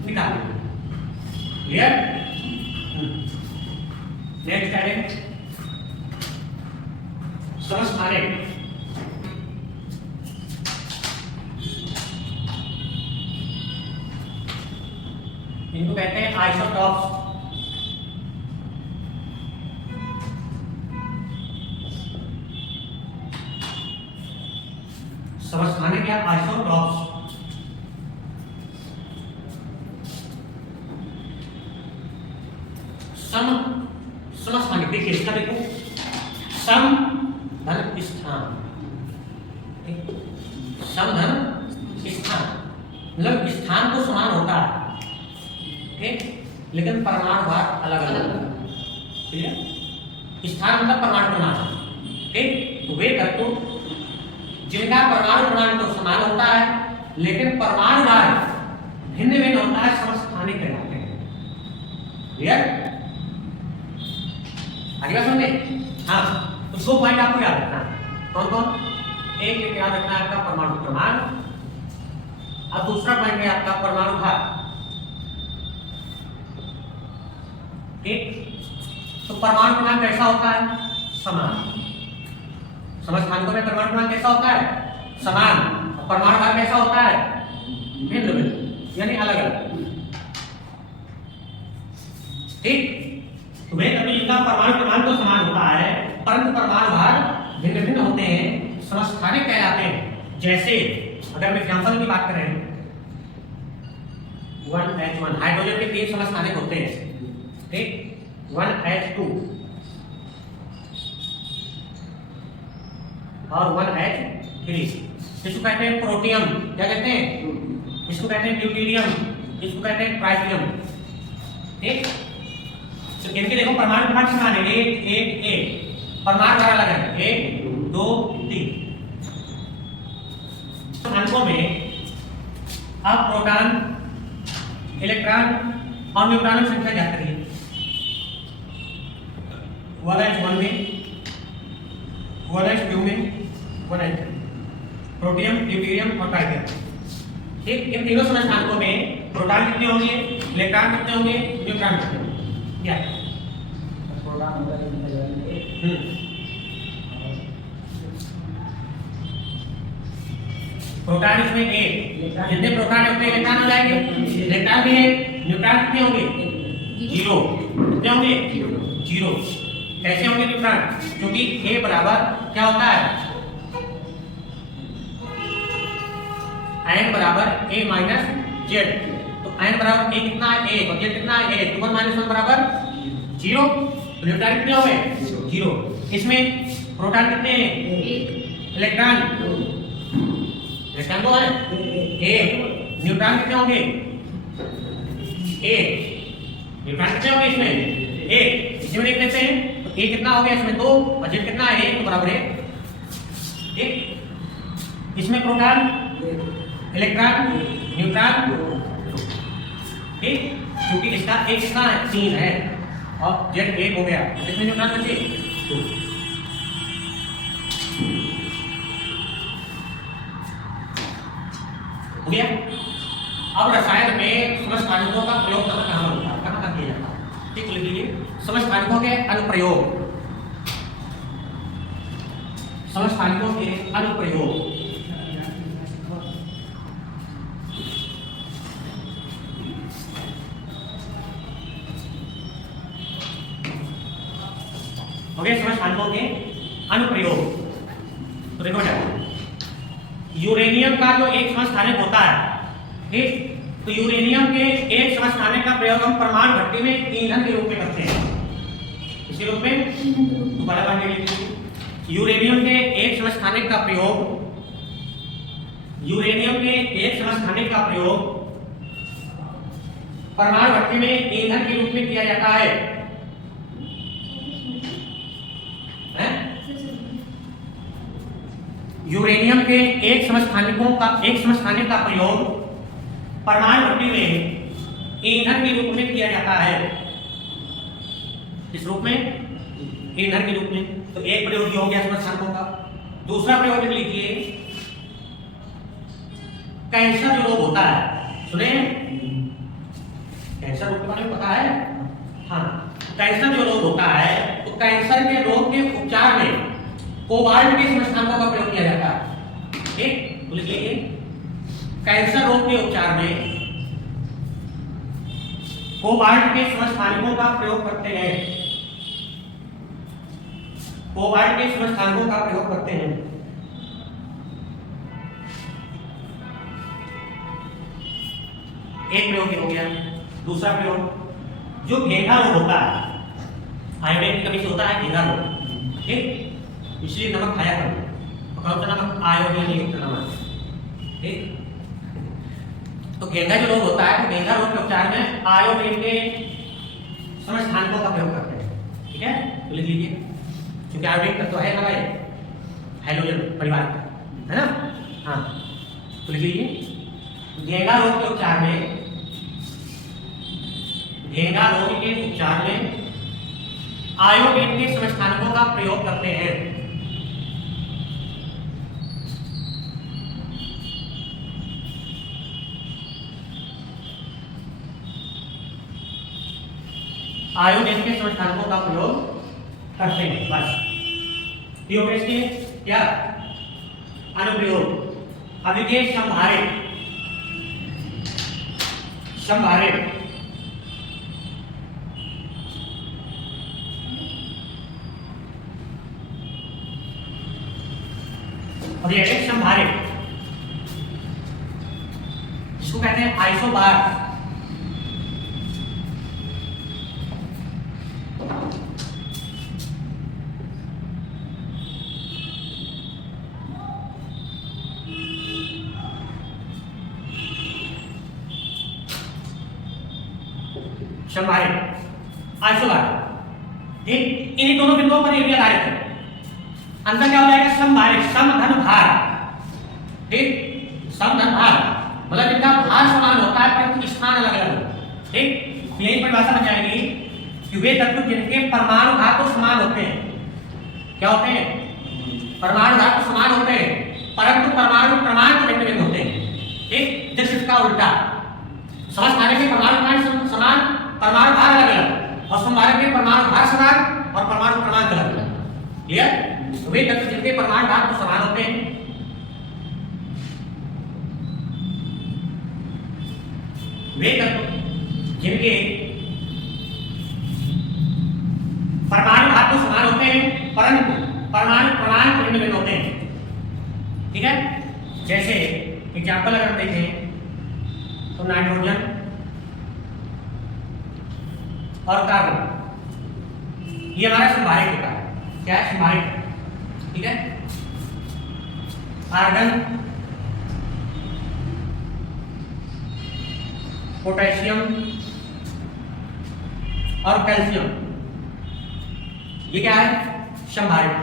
निकालेंगे। क्लियर? नेक्स्ट है समस्थानिक। इनको कहते हैं आइसोटॉप्स। समस्थानिक या आइसोटॉप्स। समस्थानिक देखिए, इसका देखो सम धन स्थान। सम धन स्थान मतलब स्थान तो समान होता है, ठीक, लेकिन परमाणु भार अलग अलग। क्लियर? स्थान मतलब परमाणु क्रमांक। ठीक, तो वे तत्व जिनका परमाणु क्रमांक तो समान होता है लेकिन परमाणु भार भिन्न भिन्न होता है, समस्थानिक कहलाते हैं। क्लियर? आगे बात समझे? हाँ, तो 2 पॉइंट आपको याद रखना है। कौन कौन? एक याद रखना है आपका परमाणु क्रमांक, अब दूसरा पॉइंट है आपका परमाणु भार। ठीक, तो परमाणु क्रमांक कैसा होता है? समान। समस्थानिकों में परमाणु क्रमांक कैसा होता है? समान। और परमाणु भार कैसा होता है? भिन्न भिन्न, यानी अलग अलग। ठीक, तो मैं अभी लिखा परमाणु क्रमांक तो समान होता है, परंतु परमाणु भार भिन्न भिन्न होते हैं, समस्थानिक कहलाते हैं। जैसे अगर हम एग्जांपल की बात करें, 1H1 हाइड्रोजन के 3 समस्थानिक होते हैं। ठीक, 1H2 और 1H3। इसको कहते हैं प्रोटियम, क्या कहते हैं? इसको कहते हैं ड्यूटेरियम, इसको कहते हैं ट्राइटियम। ठीक, तो इनके देखो परमाणु क्रमांक समान है, 1 1 1, परमाणु भार अलग है, 1 2 3। अंकों में आप प्रोटॉन, इलेक्ट्रॉन और न्यूट्रॉन की संख्या ज्ञात करिए। 1H1 में, 1H2 में, 1H3, प्रोटियम, ड्यूटेरियम और ट्राइटियम। ठीक, इन तीनों समस्थानिकों में प्रोटॉन कितने होंगे, इलेक्ट्रॉन कितने होंगे, न्यूट्रॉन कितने होंगे? क्या प्रोटॉन इसमें 1, जितने प्रोटॉन उतने इलेक्ट्रॉन हो जाएंगे। इलेक्ट्रॉन भी है, न्यूट्रॉन कितने होंगे? 0। कितने होंगे? 0। कैसे होंगे न्यूट्रॉन? क्योंकि A बराबर क्या होता है? n बराबर A माइनस Z। तो n बराबर A कितना है? 1 और Z कितना है? 1। 1 माइनस 1 बराबर 0। तो न्यूट्रॉन कितने हो गए? 0। इसमें प्रोटॉन कितने हैं? इलेक्ट्रॉन तो है 1। न्यूट्रॉन कितने होंगे? 1। न्यूट्रॉन कितने होंगे इसमें? 1। इसमें देख लेते हैं, तो A कितना हो गया इसमें 2 और Z कितना है? 1, तो बराबर है 1। इसमें प्रोटॉन, इलेक्ट्रॉन, न्यूट्रॉन। ठीक, क्योंकि इसका A कितना है? 3 है और Z 1 हो गया, तो इसमें न्यूट्रॉन बचे 2। हो गया। अब रसायन में समस्थानिकों का प्रयोग कहाँ होता है, कहाँ किया जाता है? ठीक, लिख लीजिए समस्थानिकों के अनुप्रयोग। समस्थानिकों के अनुप्रयोग। हो गया समस्थानिकों के अनुप्रयोग। तो देखो बेटा, यूरेनियम का जो एक समस्थानिक होता है, ठीक, तो यूरेनियम के एक समस्थानिक का प्रयोग हम परमाणु भट्टी में ईंधन के रूप में करते हैं। इसी रूप में दोबारा बात करेंगे। यूरेनियम के एक समस्थानिक का प्रयोग, यूरेनियम के एक समस्थानिक का प्रयोग परमाणु भट्टी में ईंधन के रूप में किया जाता है। यूरेनियम के एक समस्थानिक का प्रयोग परमाणु भट्टी में ईंधन के रूप में किया जाता है। इस रूप में, ईंधन के रूप में। तो एक प्रयोग हो गया समस्थानिकों का। दूसरा प्रयोग लिख लीजिए, कैंसर जो रोग होता है, सुने कैंसर रोग के बारे में पता है? हाँ, कैंसर जो रोग होता है, तो कैंसर के रोग के उपचार में कोबाल्ट के समस्थानिकों का प्रयोग किया जाता है। ठीक, तो लिख लीजिए कैंसर रोग के उपचार में कोबाल्ट के समस्थानिकों का प्रयोग करते हैं। कोबाल्ट के समस्थानिकों का प्रयोग करते हैं। एक प्रयोग हो गया। दूसरा प्रयोग, जो घेंघा रोग होता है, आयोडीन की कमी से होता है घेंघा रोग। ठीक, इसलिए नमक खाया करो, कौन सा नमक? आयोडीन युक्त नमक। ठीक, तो घेंघा जो रोग होता है, तो घेंघा रोग के उपचार में आयोडीन के समस्थानिकों का प्रयोग करते हैं। ठीक है, तो लिख लीजिए, क्योंकि आयोडीन का तो है हमारे हाइड्रोजन परिवार का, है ना? हाँ, तो लिख लीजिए घेंघा रोग के उपचार में, घेंघा रोग के उपचार में आयोडीन के समस्थानिकों का प्रयोग करते हैं। आयोडीन के समस्थानिकों का प्रयोग करते हैं। बस ये हो गया इसके क्या अनुप्रयोग। अब देखिए संभारित संभारित और ये है संभारित, इसको कहते हैं आइसोबार। संभारित आइसोबार, इन्हीं दोनों बिंदुओं पर ये आधारित है। अंतर क्या हो जाएगा? समभारित, सम धन भार। ठीक, सम धन भार मतलब इनका भार समान होता है परंतु स्थान अलग अलग होता है। ठीक, यही परिभाषा बन जाएगी कि वे तत्व जिनके परमाणु धातु समान होते हैं, क्या होते हैं? परमाणु धातु समान होते हैं परंतु परमाणु क्रमांक भिन्न भिन्न होते हैं। ठीक, जैसे इसका उल्टा समस्थानिक के परमाणु क्रमांक समान, परमाणु भार अलग अलग, और संभारक के परमाणु भार समान और परमाणु क्रमांक अलग अलग। क्लियर? वे तत्व जिनके परमाणु भार तो समान होते हैं, वे तत्व जिनके परमाणु भार तो समान होते हैं परंतु परमाणु क्रमांक भिन्न भिन्न होते हैं। ठीक है, जैसे एग्जाम्पल अगर देखें तो नाइट्रोजन और कार्बन, ये हमारा संभारित होता है। क्या है? संभारित। ठीक है, आर्गन, पोटेशियम और कैल्शियम, ये क्या है? संभारित।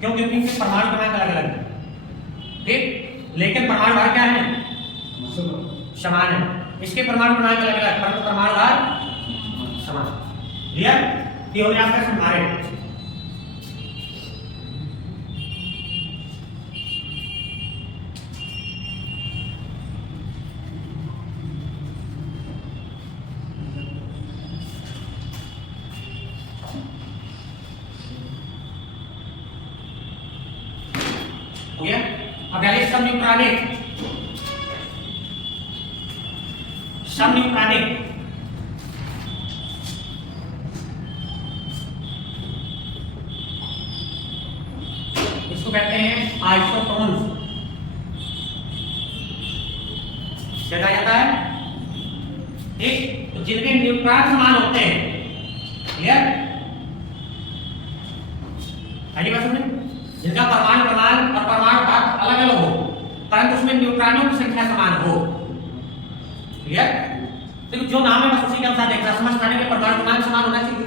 क्यों? क्योंकि इनके परमाणु क्रमांक अलग अलग है। ठीक, लेकिन परमाणु भार क्या है? समान है। इसके परमाणु क्रमांक अलग अलग परंतु परमाणु भार समान। क्लियर? ये हो गया आपका संभारित। हो गया। अब यानी समन्यूट्रॉनिक, समन्यूट्रॉनिक इसको कहते हैं आइसोटोन्स। क्या कहा जाता है? एक तो जिनके न्यूट्रॉन समान होते हैं। क्लियर? आगे बात समझे? जिनका परमाणु क्रमांक और परमाणु भार अलग अलग हो परंतु उसमें न्यूट्रॉनों की संख्या समान हो। क्लियर? तो जो नाम है बस उसी के अनुसार देखना। समस्थानिक में परमाणु क्रमांक समान होना चाहिए,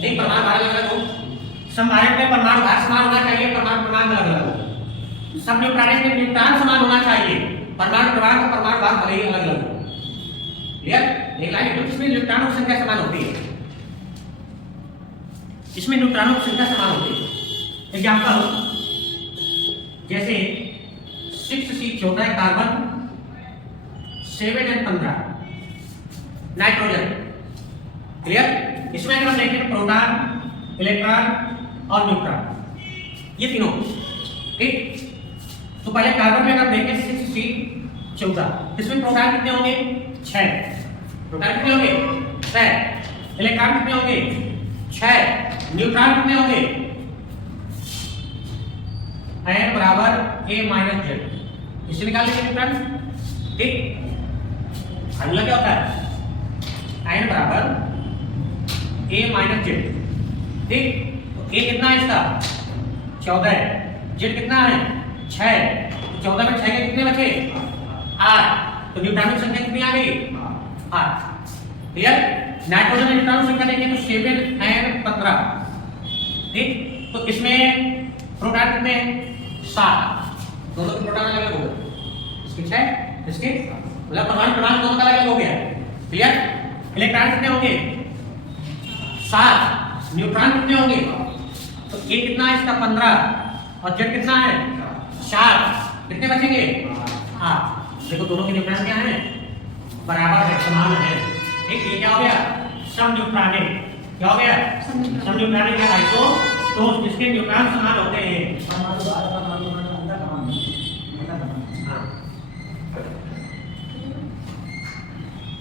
नहीं परमाणु भार अलग अलग हो। संभारित में परमाणु भार समान होना चाहिए, परमाणु क्रमांक अलग अलग हो। समन्यूट्रॉनिक में न्यूट्रॉन समान होना चाहिए, परमाणु क्रमांक और परमाणु भार भले ही अलग अलग हो। क्लियर? एक लाइन है जिसमें न्यूट्रॉनों की संख्या समान होती है, इसमें न्यूट्रॉनों की संख्या समान होती है। एग्जाम्पल जैसे 6C14 carbon, 7N15 nitrogen. Clear? इसमें अगर हम देखें प्रोटॉन, इलेक्ट्रॉन और न्यूट्रॉन, ये तीनों। ठीक, तो पहले कार्बन में अगर देखें 6C14, इसमें प्रोटॉन कितने होंगे? 6। प्रोटॉन कितने होंगे? 6। इलेक्ट्रॉन कितने होंगे? 6। न्यूट्रॉन कितने होंगे? n बराबर a माइनस z। इसे निकाल लीजिए न्यूट्रॉन। ठीक, अगला क्या होता है? n बराबर a माइनस z। ठीक, तो a कितना है इसका? 14 है। z कितना है? 6। 14 में 6 के कितने बचे? 8। तो न्यूट्रॉनों की संख्या कितनी आ गई? 8। क्लियर? नाइट्रोजन में न्यूट्रॉनों की संख्या देखें तो 7N15। ठीक, तो इसमें प्रोटॉन कितने हैं? 7। दोनों के प्रोटॉन अलग अलग हो गए। इसके 6, इसके मतलब परमाणु क्रमांक दोनों का अलग अलग हो गया। क्लियर? इलेक्ट्रॉन कितने होंगे? 7। न्यूट्रॉन कितने होंगे? तो ए कितना है इसका? 15 और जेड कितना है? 4। कितने बचेंगे? 8। देखो दोनों के न्यूट्रॉन क्या है? बराबर है, समान है। ठीक, ये क्या हो गया? समन्यूट्रॉनिक। क्या हो गया? समन्युग्रानिक या आइसो तो जिसके न्यूट्रॉन समान होते हैं। हाँ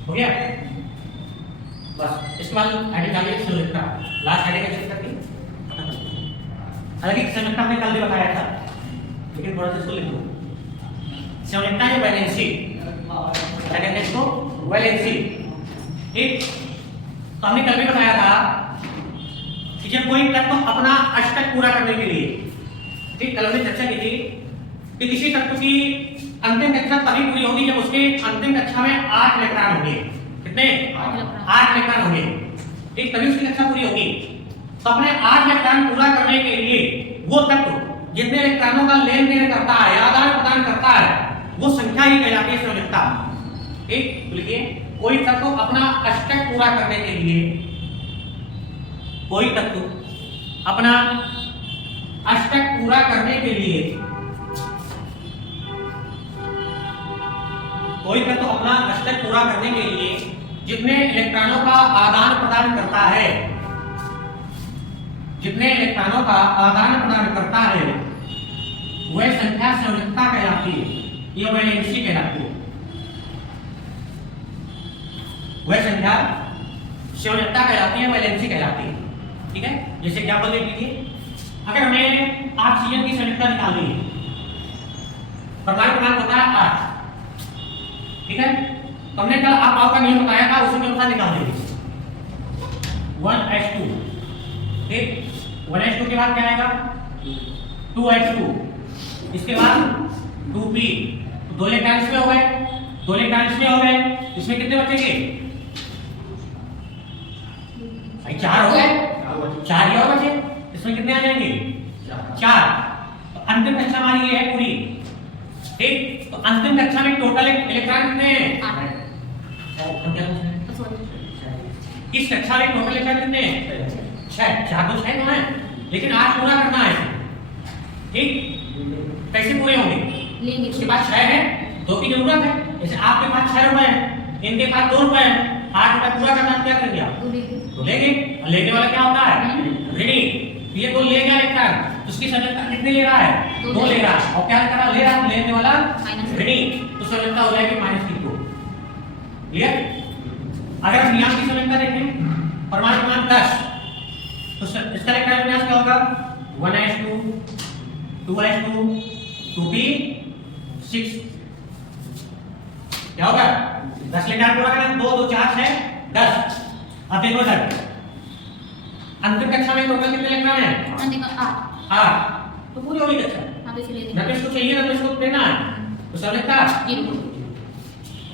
हो गया बस। इसके बाद हाइड्रोजन संयुक्ता लास्ट हाइड्रोजन संयुक्ता की हालांकि संयुक्ता हमने कल भी बताया था लेकिन थोड़ा सा इसको लिख दो। संयुक्ता है वैलेंसी, क्या कहते हैं इसको? वैलेंसी। ठीक, तो हमने कल भी बताया था कि जब कोई तत्व अपना अष्टक पूरा करने के लिए, ठीक, कल हमने चर्चा की थी कि किसी तत्व की अंतिम कक्षा तभी पूरी होगी जब उसके अंतिम कक्षा में 8 इलेक्ट्रॉन होंगे। कितने? 8 इलेक्ट्रॉन होंगे। ठीक, तभी उसकी कक्षा पूरी होगी। तो अपने 8 इलेक्ट्रॉन पूरा करने के लिए वो तत्व जितने इलेक्ट्रॉनों का लेन देन करता है, आदान प्रदान करता है, वो संख्या ही कहलाती है संयुक्ता। ठीक, तो लिखिए कोई तत्व अपना अष्टक पूरा करने के लिए, कोई तत्व अपना अष्टक पूरा करने के लिए, कोई तत्व अपना अष्टक पूरा करने के लिए जितने इलेक्ट्रॉनों का आदान प्रदान करता है, जितने इलेक्ट्रॉनों का आदान प्रदान करता है वह संख्या संयुक्ता कहलाती है, यह वैलेंसी कहलाती है। वह संख्या संयुक्ता कहलाती है, वैलेंसी कहलाती है। ठीक है, जैसे एग्जांपल देख लीजिए, अगर हमें ऑक्सीजन की संयुक्ता निकालनी है, परमाणु क्रमांक होता है 8। ठीक है, तो हमने कल आप का नियम बताया था, उसी के अनुसार निकाल देंगे 1H2। ठीक, 1H2 के बाद क्या आएगा? 2H2, इसके बाद 2P। तो 2 इलेक्ट्रॉन इसमें हो गए, 2 इलेक्ट्रॉन इसमें हो गए, इसमें कितने बचेंगे? 4 हो गए, 4 ही और बचे, इसमें कितने आ जाएंगे? 4। तो अंतिम कक्षा हमारी ये है पूरी। ठीक, तो अंतिम कक्षा में टोटल इलेक्ट्रॉन कितने हैं? 8। इस कक्षा में टोटल इलेक्ट्रॉन कितने हैं? 6। 4 तो 6 है, लेकिन 8 पूरा करना है। ठीक, कैसे पूरे होंगे? इसके पास 6 है, 2 की जरूरत है। जैसे आपके पास 6 रुपए है, इनके पास 2 रुपए है, 8 रुपए पूरा करना, क्या करेंगे आप? तो लेंगे। और लेने वाला क्या होता है? ऋणी। ये 2 ले गया इलेक्ट्रॉन, उसकी संयुक्ता कितने ले रहा है? 2 ले रहा है। और क्या कर रहा ले रहा? लेने वाला ऋणी, तो संयुक्ता हो जाएगी -2। क्लियर? अगर हम नियम की संयुक्ता देखें, परमाणु क्रमांक 10, तो इसका इलेक्ट्रॉन विन्यास क्या होगा? 1H2, 2H2, 2P6। क्या होगा? 10 इलेक्ट्रॉन पूरा करना, 2 2 4 6 10। अब देखो सर, अंतिम कक्षा में टोटल कितने इलेक्ट्रॉन है? 8। तो पूरी होगी कक्षा। ना तो इसको चाहिए ना तो इसको देना है, तो संयुक्ता 0।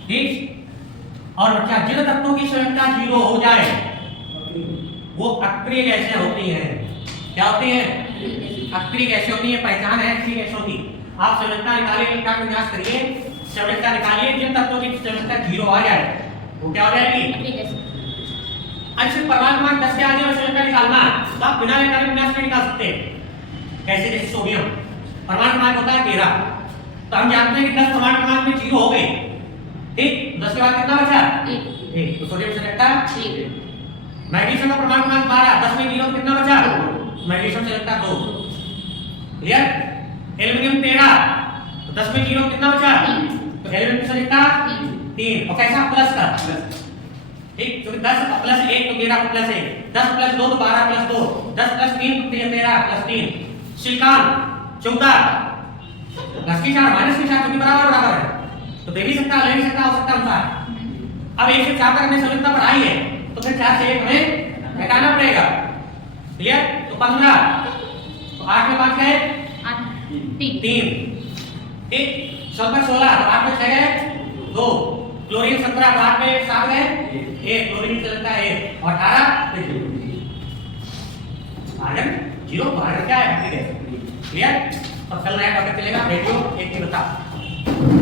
ठीक, और बच्चा जिन तत्वों की संयुक्ता 0 हो जाए वो अक्रिय गैसें होती हैं। क्या होती हैं? अक्रिय गैसें होती हैं। पहचान है अक्रिय गैसों की। आप संयुक्ता निकालिए, इलेक्ट्रॉन विन्यास करिए, संयुक्ता निकालिए, जिन तत्वों की संयुक्ता 0 आ जाए वो क्या हो जाएगी? अच्छा, परमाणु क्रमांक 10 के आगे और संयुक्ता निकालना तो आप बिना इलेक्ट्रॉन विन्यास के निकाल सकते हैं। कैसे? जैसे सोडियम, परमाणु क्रमांक होता है 13, तो हम जानते हैं कि 10 परमाणु क्रमांक में 0 हो गए। ठीक, 10 के बाद कितना बचा? 1। तो सोडियम संयुक्ता 1। मैग्नीशियम का परमाणु क्रमांक 12, 10 में 0 कितना बचा? मैग्नीशियम संयुक्ता 2। क्लियर? एल्युमिनियम 13, तो 10 में 0 कितना बचा? तो एल्युमिनियम संयुक्ता 3। और कैसा? प्लस का। ठीक, क्योंकि 10 प्लस 1 तो 13 प्लस 1, 10 प्लस 2 तो 12 प्लस 2, 10 प्लस 3 तो 13 प्लस 3। सिलिकॉन 14, प्लस की 4 माइनस की 4 क्योंकि बराबर है, तो दे भी सकता ले भी सकता हो सकता अनुसार। अब 1 से 4 तक हमने संयुक्ता बढ़ाई है, तो फिर 4 से 1 हमें घटाना पड़ेगा। क्लियर? तो 15, तो 8 में 5 गए 3। ठीक, 16, तो 8 में 6 गए 2। क्लोरीन 17, तो 8 में 7 गए 1। क्लोरीन चलता है 1 और 18 आर्गन 0। तो आर्गन क्या है? क्लियर? अब कल नया टॉपिक चलेगा रेडियो एक्टिविटी।